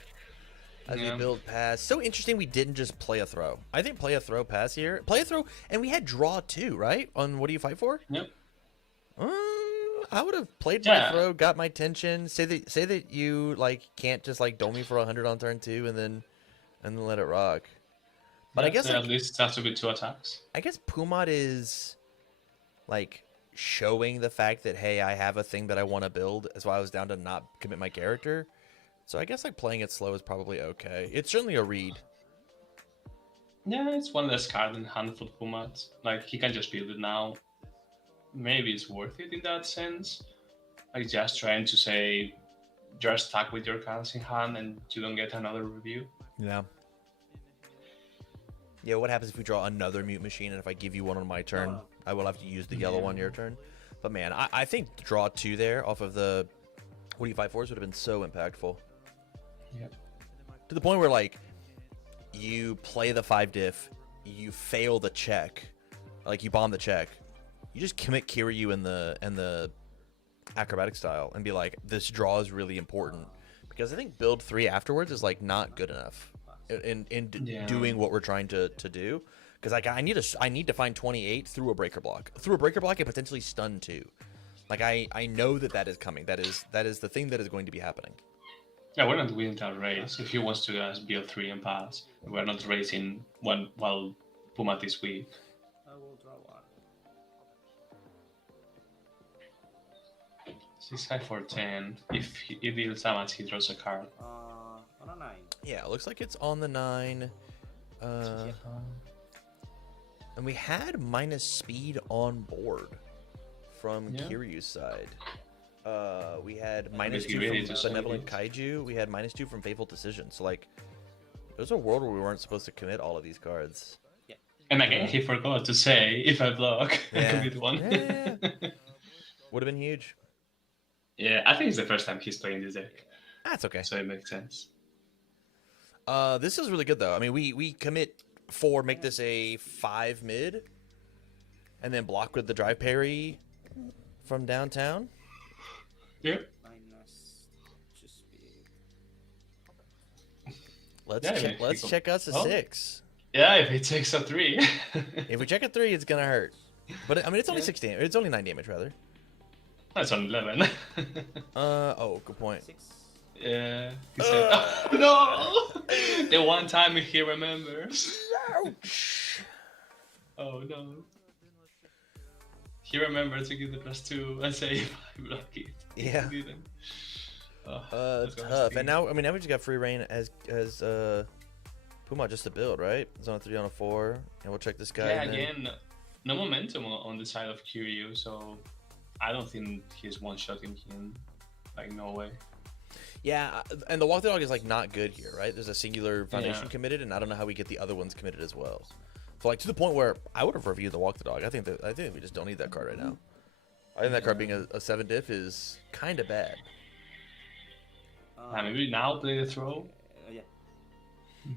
As Yeah. we build pass. So interesting we didn't just play a throw. I think play a throw pass here. Play a throw, and we had draw too, right? On what do you fight for? Yep. I would have played my Yeah. throw, got my tension. Say that you like can't just like dome me for 100 on turn 2 and then let it rock. But I Yeah, guess so like, at least it has to be 2 attacks. I guess Pumat is like showing the fact that hey, I have a thing that I want to build. That's why I was down to not commit my character. So I guess like playing it slow is probably okay. It's certainly a read. Yeah, it's one less card in hand for Pumat. Like, he can just build it now. Maybe it's worth it in that sense. Like, just trying to say you're stuck with your cards in hand and you don't get another review. Yeah. Yeah, what happens if we draw another mute machine and if I give you one on my turn, I will have to use the yellow one your turn? But man, I think draw 2 there off of the what do you fight for would have been so impactful. Yep. To the point where like you play the 5 diff, you fail the check, like you bomb the check, you just commit Kiryu in the acrobatic style and be like, this draw is really important because I think build 3 afterwards is like not good enough in Yeah. doing what we're trying to do because like I need to find 28 through a breaker block and potentially stun 2. Like I know that is coming. That is the thing that is going to be happening. Yeah, we're not winning that race. If he wants to just build 3 and pass, we're not racing one while Pumat is weak. I will draw one. 6 for 10. If he deals damage, he draws a card. On a 9. Yeah, it looks like it's on the 9. And we had minus speed on board from Yeah. Kiryu's side. We had minus he 2 really from just Benevolent waited. Kaiju. We had minus 2 from Faithful Decision. So like, there's a world where we weren't supposed to commit all of these cards. And again, he forgot to say, if I block, I Yeah. commit 1. Yeah. Would have been huge. Yeah, I think it's the first time he's playing this deck, That's okay. so it makes sense. This is really good though. I mean, we commit 4, make this a 5 mid, and then block with the drive parry from downtown. Yeah. Minus to speed. Let's Yeah, check. yeah, Let's cool. check us a Oh. 6. Yeah, if it takes a 3. If we check a 3, it's gonna hurt. But I mean, it's only 6 damage. It's only 9 damage rather. That's on 11. Oh, good point. 6. Yeah. He said, oh, no! The one time he remembers. Ouch. Oh no. He remembered to give the +2 and say if I block it. Yeah. He didn't. Oh, that's gonna Tough. sting. And now, I mean, now we just got free reign as Puma just to build, right? It's on a 3 on a 4, and we'll check this guy. Yeah, and then- again, no momentum on the side of Kiryu, so I don't think he's one-shotting him. Like, no way. Yeah, and the walk the dog is like not good here, right? There's a singular foundation Yeah. committed, and I don't know how we get the other ones committed as well. So like to the point where I would have reviewed the walk the dog. I think we just don't need that card right now. I think that card being a 7 diff is kind of bad. Maybe now play the throw. Yeah.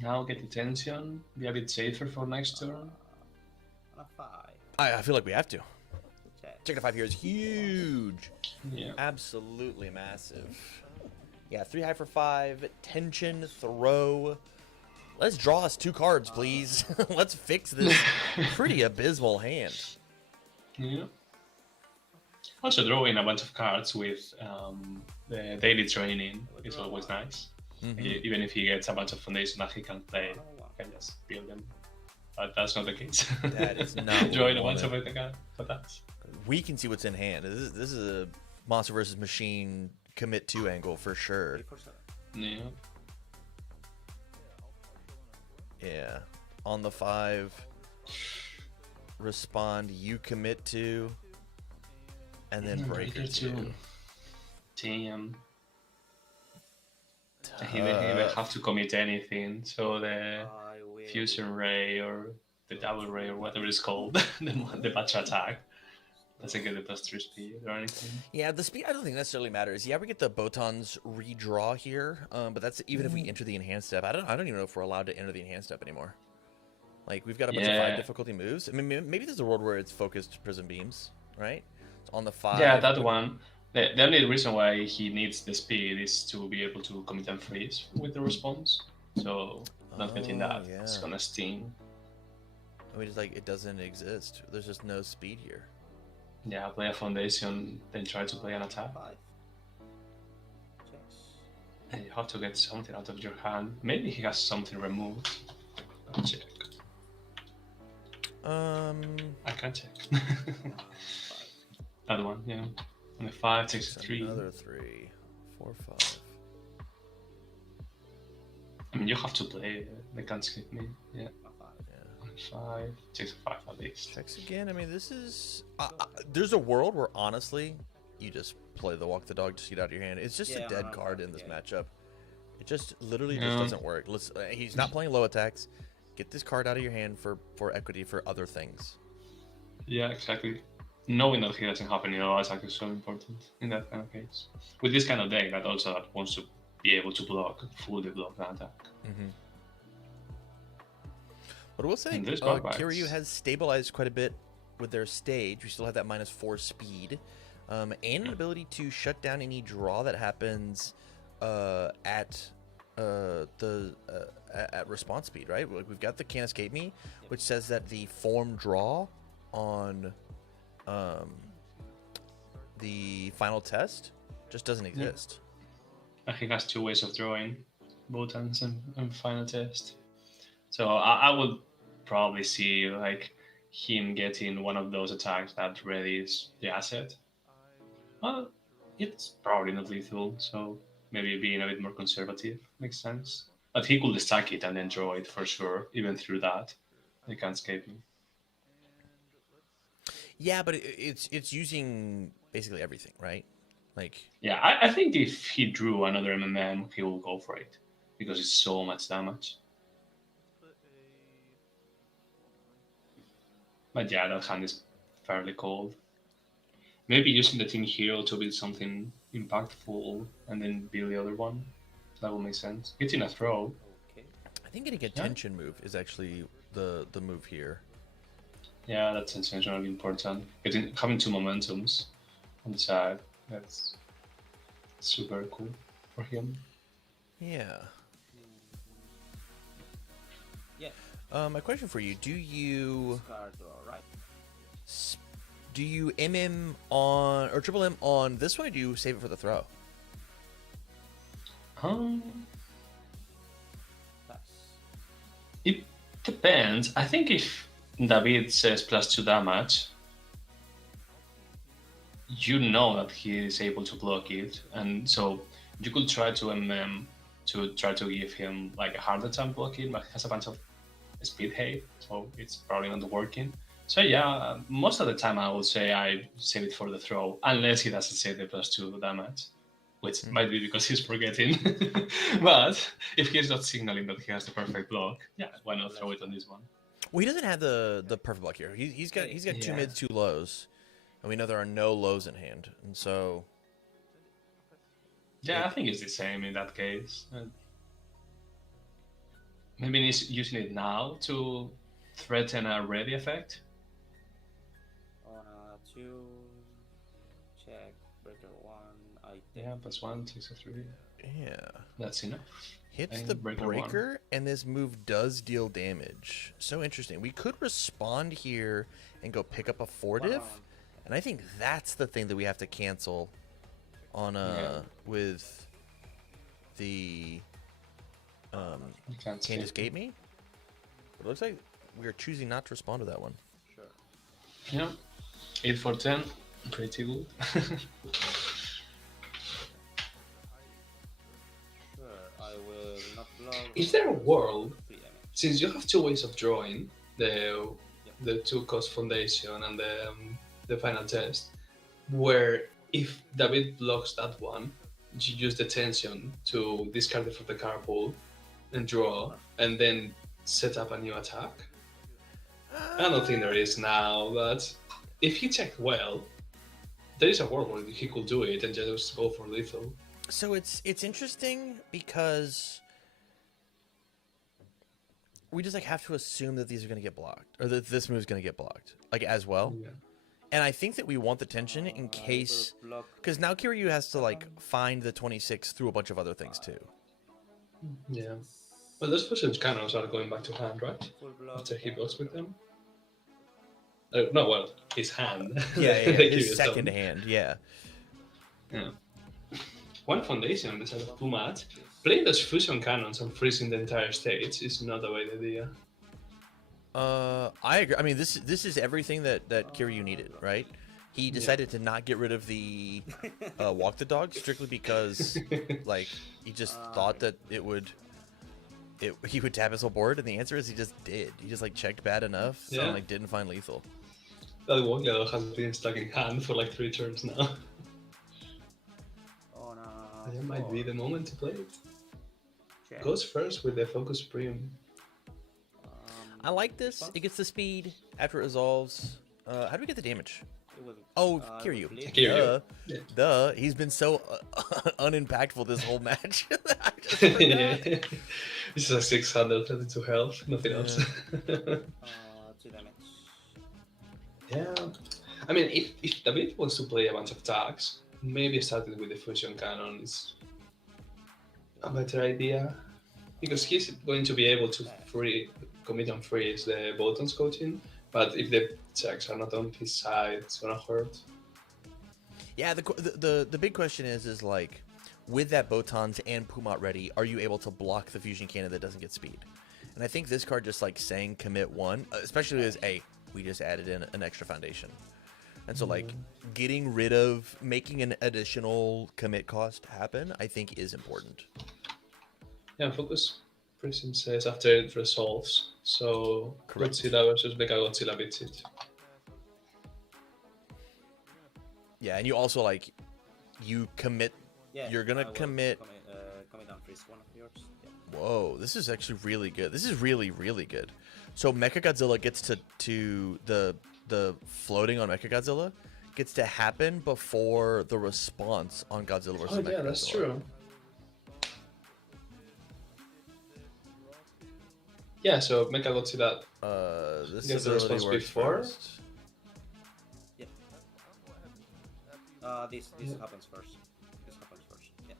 Now get the tension. Be a bit safer for next turn. On a 5. I feel like we have to. Check. Check to 5 here is huge. Yeah. Absolutely massive. Yeah, 3 high for 5. Tension, throw. Let's draw us 2 cards, please. Let's fix this pretty abysmal hand. Yeah. Also, drawing a bunch of cards with the daily training is always nice. Even if he gets a bunch of foundation that he can play, he can just build them. But that's not the case. That is not what drawing we a bunch of wanted. it for that. We can see what's in hand. This is a monster versus machine commit 2 angle for sure. Yeah. Yeah. On the 5. Respond, you commit to. And then breaker 2. Damn. He may have to commit anything. So the fusion ray or the double ray or whatever it's called, the batch attack, doesn't get the +3 speed or anything. Yeah, the speed I don't think necessarily matters. Yeah, we get the Botan's redraw here, but that's even if we enter the enhanced step. I don't even know if we're allowed to enter the enhanced step anymore. Like we've got a bunch of 5 difficulty moves. I mean, maybe there's a world where it's focused prism beams, right? It's on the 5. Yeah, that one. The only reason why he needs the speed is to be able to commit and freeze with the response. So not getting that, it's gonna sting. I mean, it's like it doesn't exist. There's just no speed here. Yeah, play a foundation, then try to play an attack. 5. Checks. And you have to get something out of your hand. Maybe he has something removed. I'll check. I can check. That one, yeah. On the 5 takes a 3. Another 3, 4, 5. I mean, you have to play. They can't skip me. Yeah. On 5 takes a 5 at least. Checks again. I mean, this is. There's a world where honestly, you just play the walk the dog to get out of your hand. It's just a dead card in this matchup. It just literally just doesn't work. He's not playing low attacks. Get this card out of your hand for equity for other things. Yeah, exactly. Knowing that he doesn't have any low attack is so important in that kind of case. With this kind of deck that also wants to be able to fully block the attack. But I will say, Kiryu has stabilized quite a bit with their stage. We still have that -4 speed, and an ability to shut down any draw that happens at response speed. Right? Like we've got the Can't Escape Me, which says that the form draw on the final test just doesn't exist. I think has 2 ways of drawing, Botans and final test. So I would probably see like him getting one of those attacks that readies the asset. Well, it's probably not lethal, so maybe being a bit more conservative makes sense. But he could stack it and then draw it for sure, even through that. They can't escape him. Yeah, but it's using basically everything, right? Like yeah, I think if he drew another MMM, he will go for it because it's so much damage. But yeah, that hand is fairly cold. Maybe using the Team Hero to build something impactful and then build the other one. That will make sense. Getting a throw. I think getting a tension move is actually the move here. Yeah, that's intentionally important. Having 2 momentums on the side, that's super cool for him. Yeah. Yeah. My question for you: Do you Card draw, right? do you MM on or triple M on this one, or do you save it for the throw? It depends. I think if David says +2 damage, you know that he is able to block it, and so you could try to MM to try to give him like a harder time blocking, but he has a bunch of speed hate, so it's probably not working. So yeah, most of the time I would say I save it for the throw, unless he doesn't save the +2 damage, which might be because he's forgetting. But if he's not signaling that he has the perfect block, yeah, why not throw it on this one? Well, he doesn't have the perfect block here. He's got 2 mids, 2 lows, and we know there are no lows in hand, and so Yeah, I think it's the same in that case. Maybe he's using it now to threaten a ready effect. On a 2, check, breaker 1, I take Yeah, +1 takes a 3. Yeah. That's enough. Hits And the breaker breaker, one. and this move does deal damage. So interesting. We could respond here and go pick up a 4-diff, and I think that's the thing that we have to cancel on with the You can't Can't escape. Escape Me. But it looks like we are choosing not to respond to that one. Sure. Yeah, 8 for 10, pretty good. Sure, I will not block. Is there a world, 3 damage. since you have two ways of drawing, the 2-cost foundation and the final test, where if David blocks that one, you use the tension to discard it from the card pool and draw, and then set up a new attack? I don't think there is now, but if he checked well, there is a world where he could do it and just go for lethal. So it's interesting because we just like have to assume that these are going to get blocked, or that this move is going to get blocked, like as well. Yeah. And I think that we want the tension in case, Block. because now Kiryu has to like find the 26 through a bunch of other things too. Yeah. Well, those fusion cannons are going back to hand, right? Full block. After he blocks with them. No, well, his hand. Yeah, They give his you second some. hand, yeah. Yeah. One foundation beside of Pumat, playing those fusion cannons and freezing the entire stage is not a bad idea. I agree. I mean, this is everything that Kiryu needed, right? He decided to not get rid of the walk the dog strictly because like he just thought that he would tap his whole board, and the answer is he just did. He just like checked bad enough, so Yeah. like didn't find lethal. That walk the dog has been stuck in hand for like 3 turns now. On a That might be the moment to play it. check. Goes first with the focus prim. I like this. It gets the speed after it resolves. How do we get the damage? It was, Oh, I Kiryu. will flip. Kiryu. Duh. Yeah. Duh. He's been so unimpactful this whole match. I just forgot. This is a 632 health, nothing else. 2 damage. Yeah. I mean, if David wants to play a bunch of attacks, maybe starting with the fusion cannon is a better idea. Because he's going to be able to commit and freeze the buttons coaching, but if the checks are not on his side, it's gonna hurt. Yeah, the big question is like, with that Botons and Pumat ready, are you able to block the fusion cannon that doesn't get speed? And I think this card just like saying commit 1, especially as we just added in an extra foundation. And so like getting rid of making an additional commit cost happen, I think is important. Yeah, focus Prism says after it resolves, so Correct. Godzilla versus Mechagodzilla beats it. Yeah, and you also like you commit. Yeah, You're gonna I will commit. Commit and freeze one of yours. Yeah. Whoa, this is actually really good. This is really good. So Mechagodzilla gets to the floating on Mechagodzilla gets to happen before the response on Godzilla versus Oh Mechagodzilla. yeah, that's true. Yeah, so Mechagodzilla. This Gets the ability response works before? first. This happens first. This happens first. Yeah.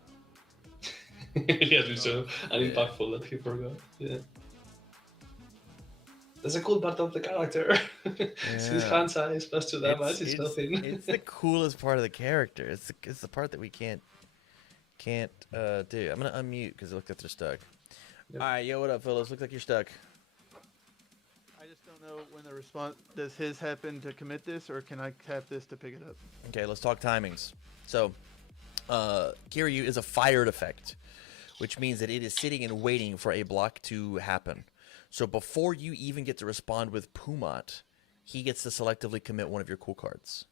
Yeah, it's so unimpactful that he forgot. Yeah. That's a cool part of the character. His Yeah. hand size plus 2 damage is nothing. It's the coolest part of the character. It's the part that we can't do. I'm gonna unmute because it looked like they're stuck. Yep. All right, yo, what up, fellas? Looks like you're stuck. I just don't know when the response does his happen to commit this, or can I tap this to pick it up? Okay, let's talk timings. So, Kiryu is a fired effect, which means that it is sitting and waiting for a block to happen. So before you even get to respond with Pumat, he gets to selectively commit one of your cool cards.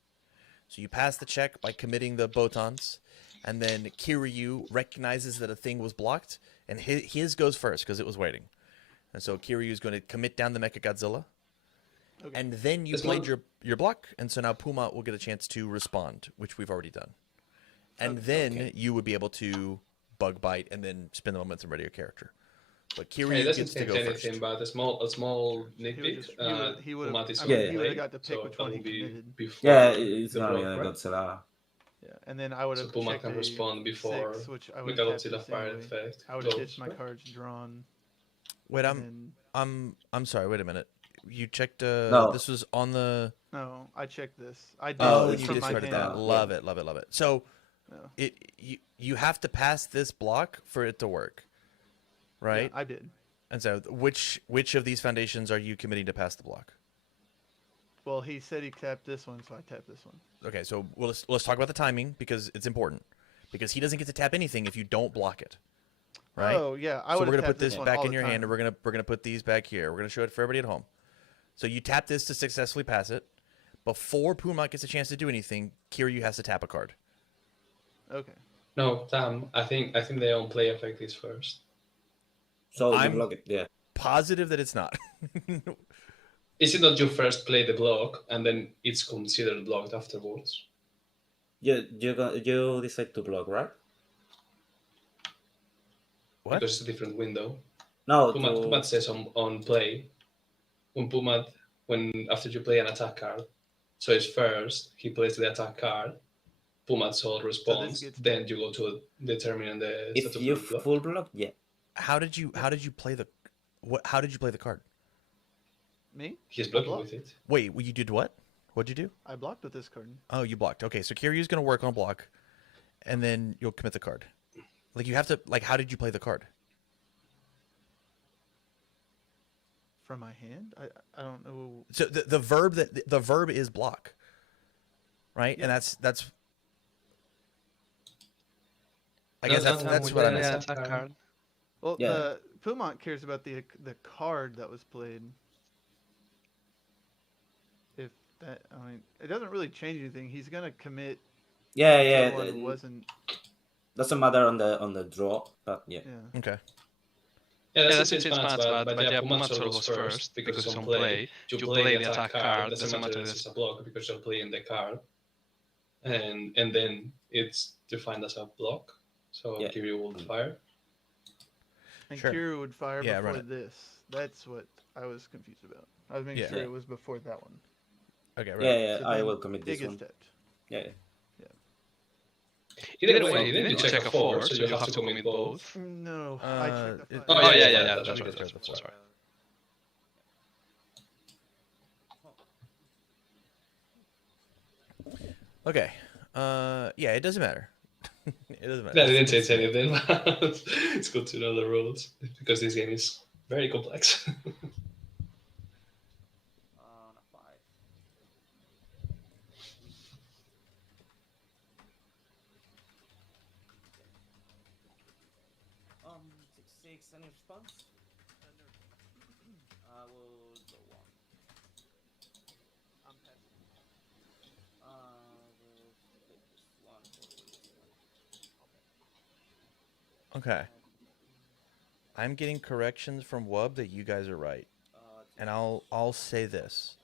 So you pass the check by committing the Botons, and then Kiryu recognizes that a thing was blocked, and his goes first because it was waiting. And so Kiryu is going to commit down the Mechagodzilla, Okay. and then you This played one- your block, and so now Pumat will get a chance to respond, which we've already done. and then you would be able to bug bite and then spin the momentum ready your character. But Yeah, Kiryu it doesn't gets to change go anything, first. but a small nitpick. He would Pumat is have. on I mean, he play, would have got to pick so which that one he will be committed. before Yeah, it's the gonna be block, a right? Godzilla. Yeah, and then I would So have Puma checked can a respond before 6, which I would have tapped Godzilla this fire anyway. effect I would have goes, ditched my right? cards drawn. Wait, And then, I'm sorry. Wait a minute. You checked. No. This was on the. no, I checked this. I did Oh, Oh, this and you it's from just my started hand. that. Yeah. Love it. Love it. Love it. So, No. you have to pass this block for it to work, right? Yeah, I did. And so, which of these foundations are you committing to pass the block? Well, he said he tapped this one, so I tapped this one. Okay, so let's talk about the timing because it's important. Because he doesn't get to tap anything if you don't block it, right? Oh yeah, I So would we're have gonna put tapped this one back all in the your hand, and time. we're gonna put these back here. We're gonna show it for everybody at home. So you tap this to successfully pass it. Before Puma gets a chance to do anything, Kiryu has to tap a card. Okay. No, Tam. I think the on play effect is first. So you I'm- block it. Yeah. Positive that it's not. Is it not you first play the block and then it's considered blocked afterwards? You decide to block, right? What? Because it's a different window. No. Pumat says on play when after you play an attack card. So it's first he plays the attack card. Pumat's all response. gets Then tapped. you go to determine the If status you of the block. full block, yeah. How did you play the how did you play the card? Me? He's blocking blocked. with it. Wait, you did what? What'd you do? I blocked with this card. Oh, you blocked. Okay, so Kiryu's gonna work on block, and then you'll commit the card. Like you have to how did you play the card? From my hand? I don't know. So the verb is block, right? And that's I guess No, that's we what I play meant. an attack attack card. Well, Yeah. the Pumont cares about the card that was played. If that, I mean, it doesn't really change anything. He's gonna commit. Yeah. Someone who wasn't. Doesn't matter on the draw, but yeah. Yeah. Okay. Yeah, That's it it, it's match, but yeah, Pumat's Pumat's was first because it's on play. You You play the attack card. Doesn't matter matter if if it's a block because you're playing the card, and then it's defined as a block. So Yeah. Kiryu will fire. And Sure. Kira would fire Yeah, run before it. this. That's what I was confused about. I was making Yeah. sure Yeah. it was before that one. Okay. Right. Yeah, So I then will commit it this gets one. tapped. Yeah. Either way, then you check a 4, so so you have to commit both. No, I checked the it- five. Oh, yeah, that's that's right, right, that's right. Okay. Yeah, it doesn't matter. It doesn't matter. Yeah, they didn't change anything, but it's good to know the rules because this game is very complex. Any response? I will go one. I'm passing. Will take this one for Okay. I'm getting corrections from Wub that you guys are right. And I'll say this.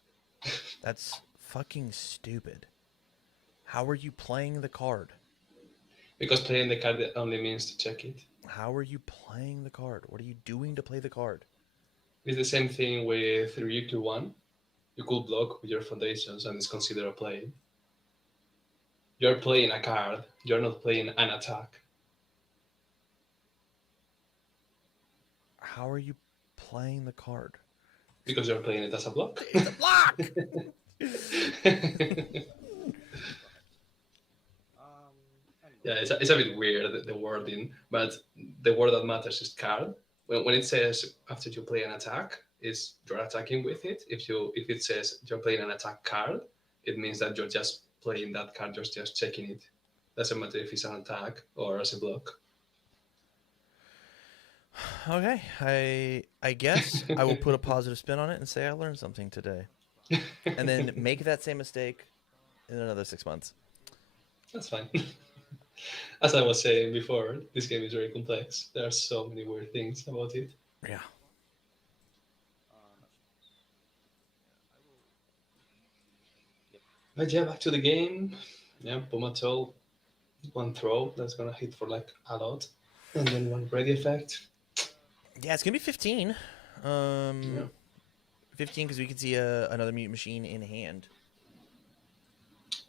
That's fucking stupid. How are you playing the card? Because playing the card only means to check it. How are you playing the card? What are you doing to play the card? It's the same thing with Ryukyu 1. You could block with your foundations and it's considered a play. You're playing a card, you're not playing an attack. How are you playing the card? Because you're playing it as a block. It's a block! Yeah, it's a bit weird, the wording, but the word that matters is card. When it says after you play an attack, is you're attacking with it. If it says you're playing an attack card, it means that you're just playing that card, you're just checking it. Doesn't matter if it's an attack or as a block. Okay, I guess I will put a positive spin on it and say I learned something today. And then make that same mistake in another 6 months. That's fine. As I was saying before, this game is very complex. There are so many weird things about it. Yeah. But yeah, back to the game. Yeah, Pumatol one throw that's gonna hit for like a lot, and then one ready effect. Yeah, it's gonna be 15. Yeah. 15 because we can see another mutant machine in hand.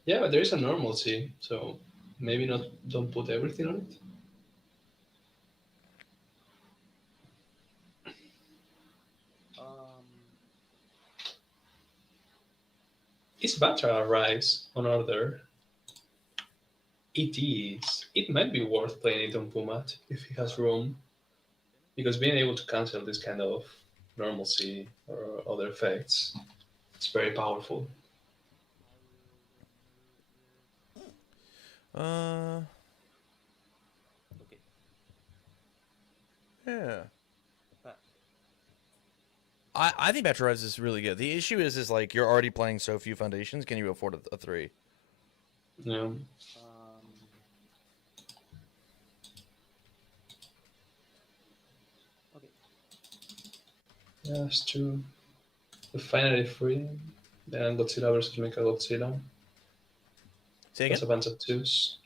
Yeah, but there is a normalcy, so maybe not. Don't put everything on it. Um, His Batra arrives on order. It is. It might be worth playing it on Pumat if he has room, because being able to cancel this kind of normalcy or other effects, it's very powerful. okay. Yeah. But I think Battle Rise is really good. The issue is like you're already playing so few foundations. Can you afford a 3? Yeah. um, okay. Yeah, that's true. The finally free. Then Godzilla versus Mechagodzilla. Say That's again. a bunch of twos.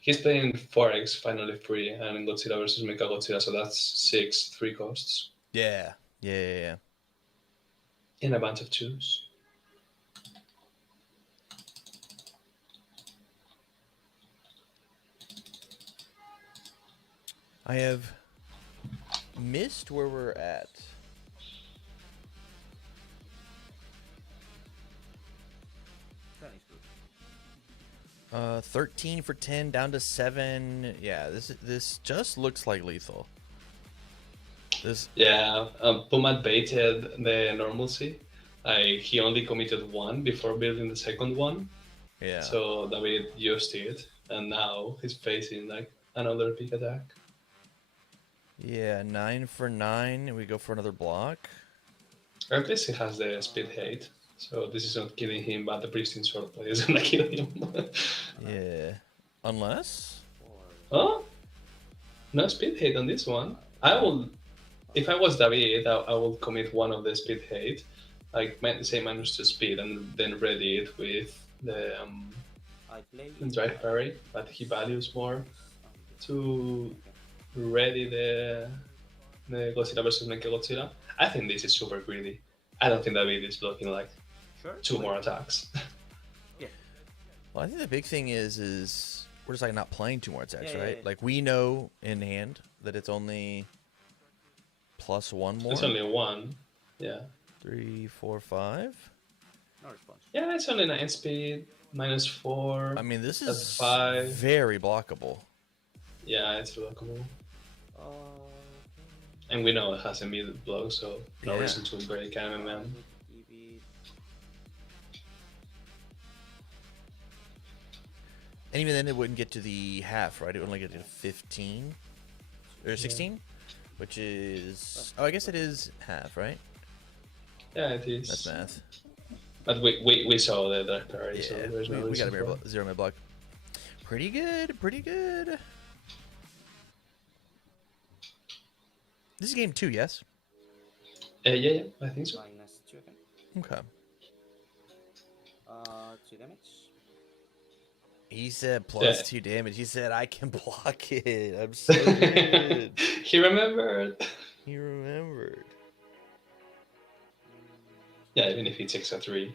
He's playing 4x finally free and Godzilla versus Mechagodzilla, so that's 6 3 costs Yeah. Yeah. in a bunch of twos. I have missed where we're at. That is good. 13 for 10 down to 7. Yeah, this just looks like lethal. This Yeah, Pumat baited the normalcy. He only committed 1 before building the second one. yeah. So David used it, and now he's facing like another big attack. Yeah, 9 for 9. We go for another block. Or at least he has the speed hate. So this is not killing him, but the pristine swordplay is gonna kill him. Yeah. Unless Oh, no speed hate on this one. I will, if I was David, I would commit one of the speed hate, like say -2 speed, and then ready it with the I play drive parry, but he values more to ready the Godzilla versus Mechagodzilla. I think this is super greedy. I don't think David is blocking like Sure. 2 more attacks. Well, I think the big thing is we're just like not playing 2 more attacks, Yeah, right? yeah. Like we know in hand that it's only +1 more. It's only 1. Yeah. 3, 4, 5. No response. Yeah, it's only 9 speed, -4. I mean, this That's is 5. very blockable. Yeah, it's blockable. Uh, And we know it has a mid block, so no Yeah. reason to break MMM. give it And even then, it wouldn't get to the half, right? It would only get to 15 or 16, which is I guess it is half, right? Yeah, it is. That's math. But we saw the dark parry, Yeah, so there's no we got a reason for it. zero mid block. Pretty good, pretty good. This is game 2, yes? Yeah, I think so. -2 again. Okay. 2 damage. He said Yeah. +2 damage. He said I can block it. I'm so good. He remembered. He remembered. Yeah, even if he takes a 3,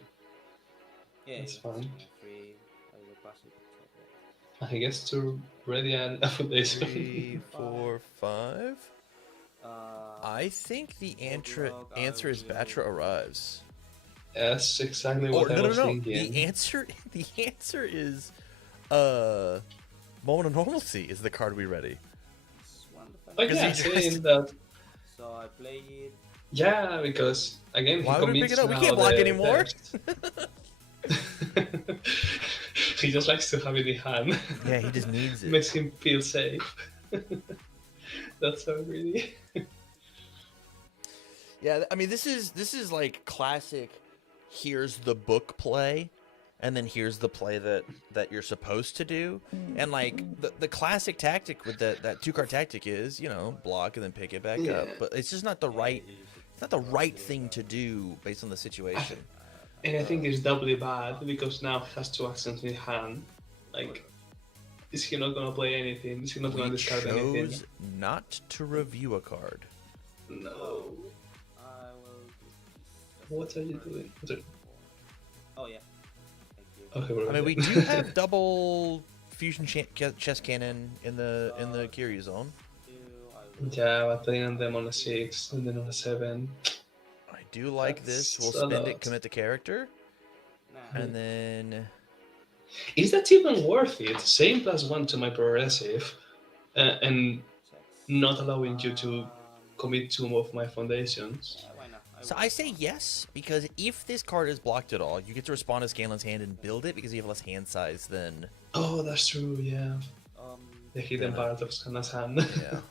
Yeah, That's it's fine. 3. I will pass it. he gets to ready and foundation. 3, 4, 5. Uh, I think the answer is Batra arrives. That's exactly Or what I no. was thinking. The answer is Moment of Normalcy is the card we ready. it's wonderful. Oh Because yeah, he tries saying that. So I play it. Yeah, because again, Why he would we pick commits it up? We now can't block the anymore. text. He just likes to have it in hand. Yeah, he just needs it. Makes him feel safe. That's so greedy. Yeah, I mean this is like classic. Here's the book play, and then here's the play that you're supposed to do. And like the classic tactic with that 2-card tactic is, you know, block and then pick it back up. But it's just not the right thing to do based on the situation. And I think it's doubly bad because now he has 2 actions in hand. Like, Is he not gonna play anything? Is he not gonna We discard anything? chose not to review a card. No. I will. What are you doing? Oh yeah. Thank you. Okay, we're I mean, we okay. do have double fusion chest cannon in the Kiryu zone. Yeah, but playing them on a 6 and then on a 7. I do like this. We'll That's a spend it, lot. commit the character, Nah. and then Is that even worth it? Saying +1 to my progressive and not allowing you to commit 2 of my foundations. Yeah, why not? so I say yes because if this card is blocked at all, you get to respond to Scanlan's hand and build it because you have less hand size than Oh, that's true, yeah. The hidden Yeah. part of Skanna's hand. yeah.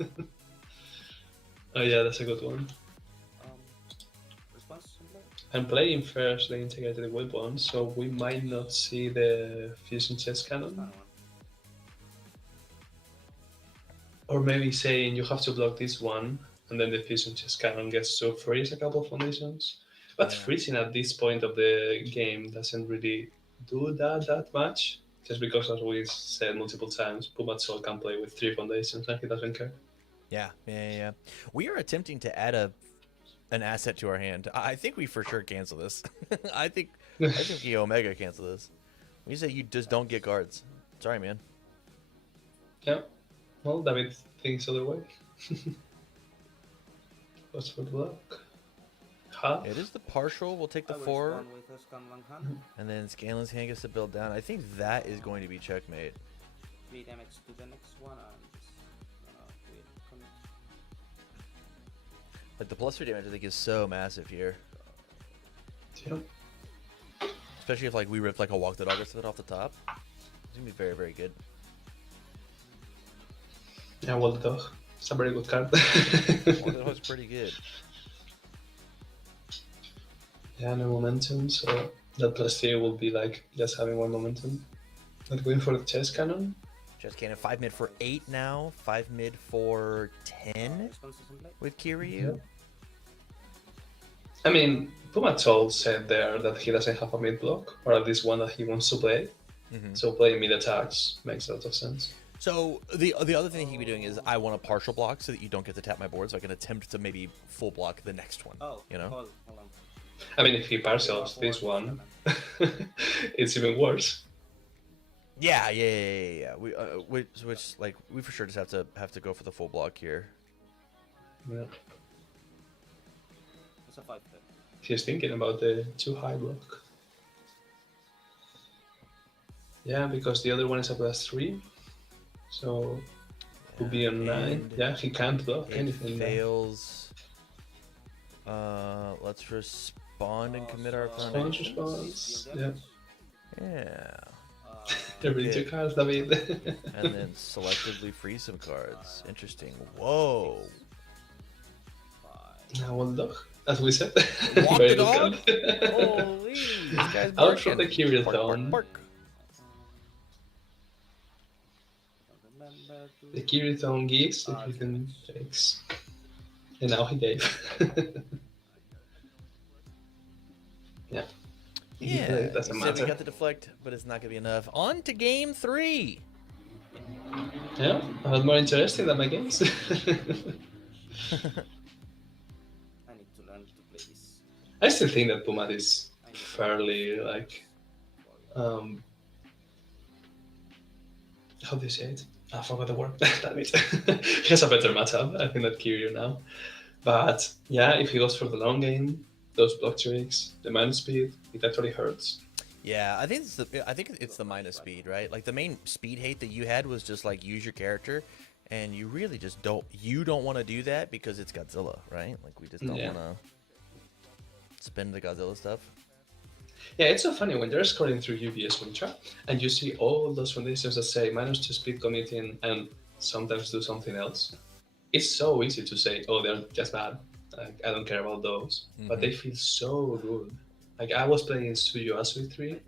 Oh yeah, that's a good one. Response. I'm playing first the integrated weapon, so we might not see the fusion chest cannon. Or maybe saying you have to block this one, and then the fusion chest cannon gets to freeze a couple of foundations. But Yeah. freezing at this point of the game doesn't really do that much, just because, as we said multiple times, Pumat Sol can play with 3 foundations and he doesn't care. Yeah. We are attempting to add an asset to our hand. I think we for sure cancel this. I think we Omega cancel this. We say you just don't get cards. Sorry, man. Yeah. Well, David thinks other way. What's for the luck? Half? It is the partial. We'll take the 4, and then Scanlan's hand gets to build down. I think that is going to be checkmate. 3 damage to the next one and wait, commit. Like the +3 damage, I think is so massive here, Yeah. especially if like we ripped like a walk the dog or something off the top. It's gonna be very, very good. Yeah, well, the dog. It's a very good card. Walk the dog's pretty good. Yeah, no momentum, so that +3 will be like just having 1 momentum. Not going for the chest cannon. Chest cannon 5 mid for 8 now. 5 mid for 10 Responses in play. with Kiryu. I mean, Pumatol said there that he doesn't have a mid block, or at least one that he wants to play. Mhm. So playing mid attacks makes a lot of sense. So the other thing he could be doing is I want a partial block so that you don't get to tap my board, so I can attempt to maybe full block the next one. Oh, You know? hold on. I mean, if he parcels this one, it's even worse. Yeah. We which like we for sure just have to go for the full block here. Yeah. It's a 5 there. He's thinking about the too high block. Yeah, because the other one is a +3. So could be a 9. And Yeah, he can't block it anything. now. fails. Let's respond and commit our So- foundation. Response. Deal Yeah. damage. Yeah. Every Okay. 2 cards, David. And then selectively freeze some cards. Interesting. Whoa. 5. Now, well, dog, as we said. Walk Very the good dog? card. Holy, this guy's Out from the barking. Curious Bark, bark, Zone. bark. Remember to The Kirithon gives, the Kirithon takes. And now he gave. Yeah. He Yeah, played, doesn't he said we matter. got the deflect, but it's not gonna be enough. On to game 3. Yeah, a lot more interesting than my games. I need to learn to play this. I still think that Pumat is fairly like how do you say it? I forgot the word. Damn it. He has a better matchup, I think, that Kiryu now. But yeah, if he goes for the long game, those block tricks, the man speed, it actually hurts. Yeah, I think it's the minus speed, right? Like the main speed hate that you had was just like use your character, and you really just don't want to do that because it's Godzilla, right? Like we just don't Yeah. want to spend the Godzilla stuff. Yeah, it's so funny when you're scrolling through UBS Ultra and you see all those foundations that say -2 speed committing and sometimes do something else. It's so easy to say, oh, they're just bad. Like, I don't care about those. But they feel so good. Like I was playing Suyo Asui 3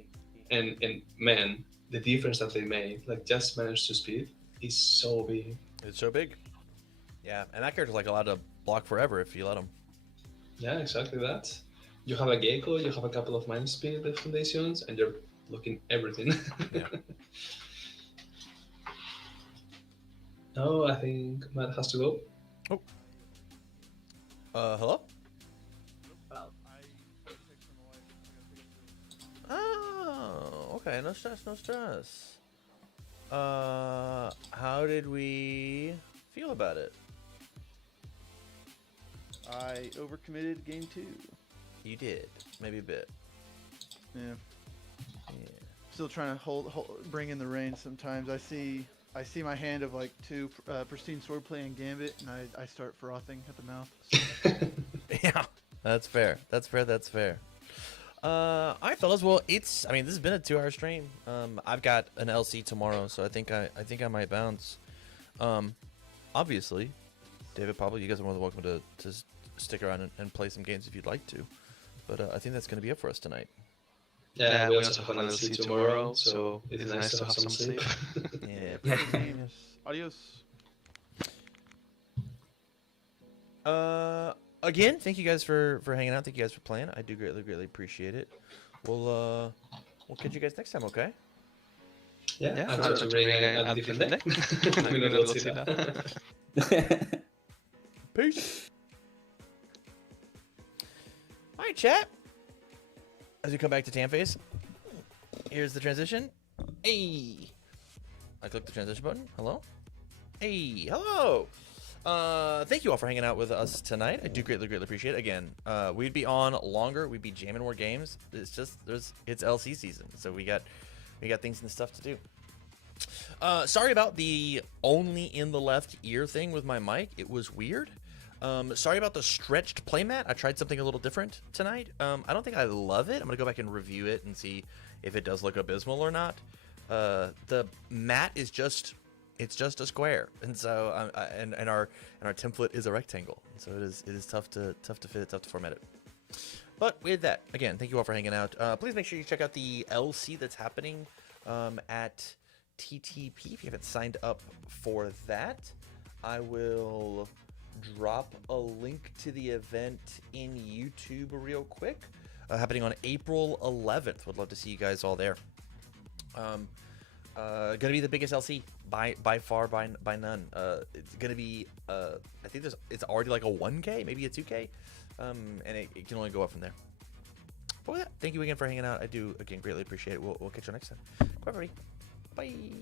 and man, the difference that they made, like just -2 speed, is so big. It's so big. Yeah, and that character's like allowed to block forever if you let him. Yeah, exactly that. You have a Gecko, you have a couple of -speed foundations, and you're blocking everything. Yeah. No, I think Matt has to go. Hello? Hello. Oh, okay. No stress, no stress. How did we feel about it? I overcommitted game 2. You did. Maybe a bit. Yeah. Yeah. Still trying to bring in the range sometimes. I see my hand of like 2 pristine swordplay and gambit, and I start frothing at the mouth. Yeah, that's fair. That's fair. That's fair. All right, fellas. Well, I mean, this has been a 2-hour stream. I've got an LC tomorrow, so I think I might bounce. Obviously, David, Pablo, you guys are more than welcome to stick around and play some games if you'd like to. But I think that's going to be it for us tonight. Yeah, we also have an LC tomorrow, so it is nice to have some sleep. Yeah. Yes. Adios. Again, thank you guys for hanging out. Thank you guys for playing. I do greatly appreciate it. We'll catch you guys next time, okay? Yeah, I'm trying to bring a different deck. Maybe not Godzilla. Peace. All right, chat. As we come back to Tamface, here's the transition. Hey, I click the transition button. Hello. Hey, hello. Thank you all for hanging out with us tonight. I do greatly appreciate it. Again, we'd be on longer. We'd be jamming more games. It's just it's LC season, so we got things and stuff to do. Sorry about the only in the left ear thing with my mic. It was weird. Sorry about the stretched playmat. I tried something a little different tonight. I don't think I love it. I'm gonna go back and review it and see if it does look abysmal or not. The mat is just a square, and so and our template is a rectangle, and so it is tough to fit it, tough to format it. But with that, again, thank you all for hanging out. Please make sure you check out the LC that's happening at TTP if you haven't signed up for that. I will drop a link to the event in YouTube real quick. Happening on April 11th. Would love to see you guys all there. Gonna be the biggest LC by far, by none. It's gonna be I think it's already like a 1K, maybe a 2K, and it can only go up from there. But with that, thank you again for hanging out. I do again greatly appreciate it. We'll catch you next time. Go everybody. Bye.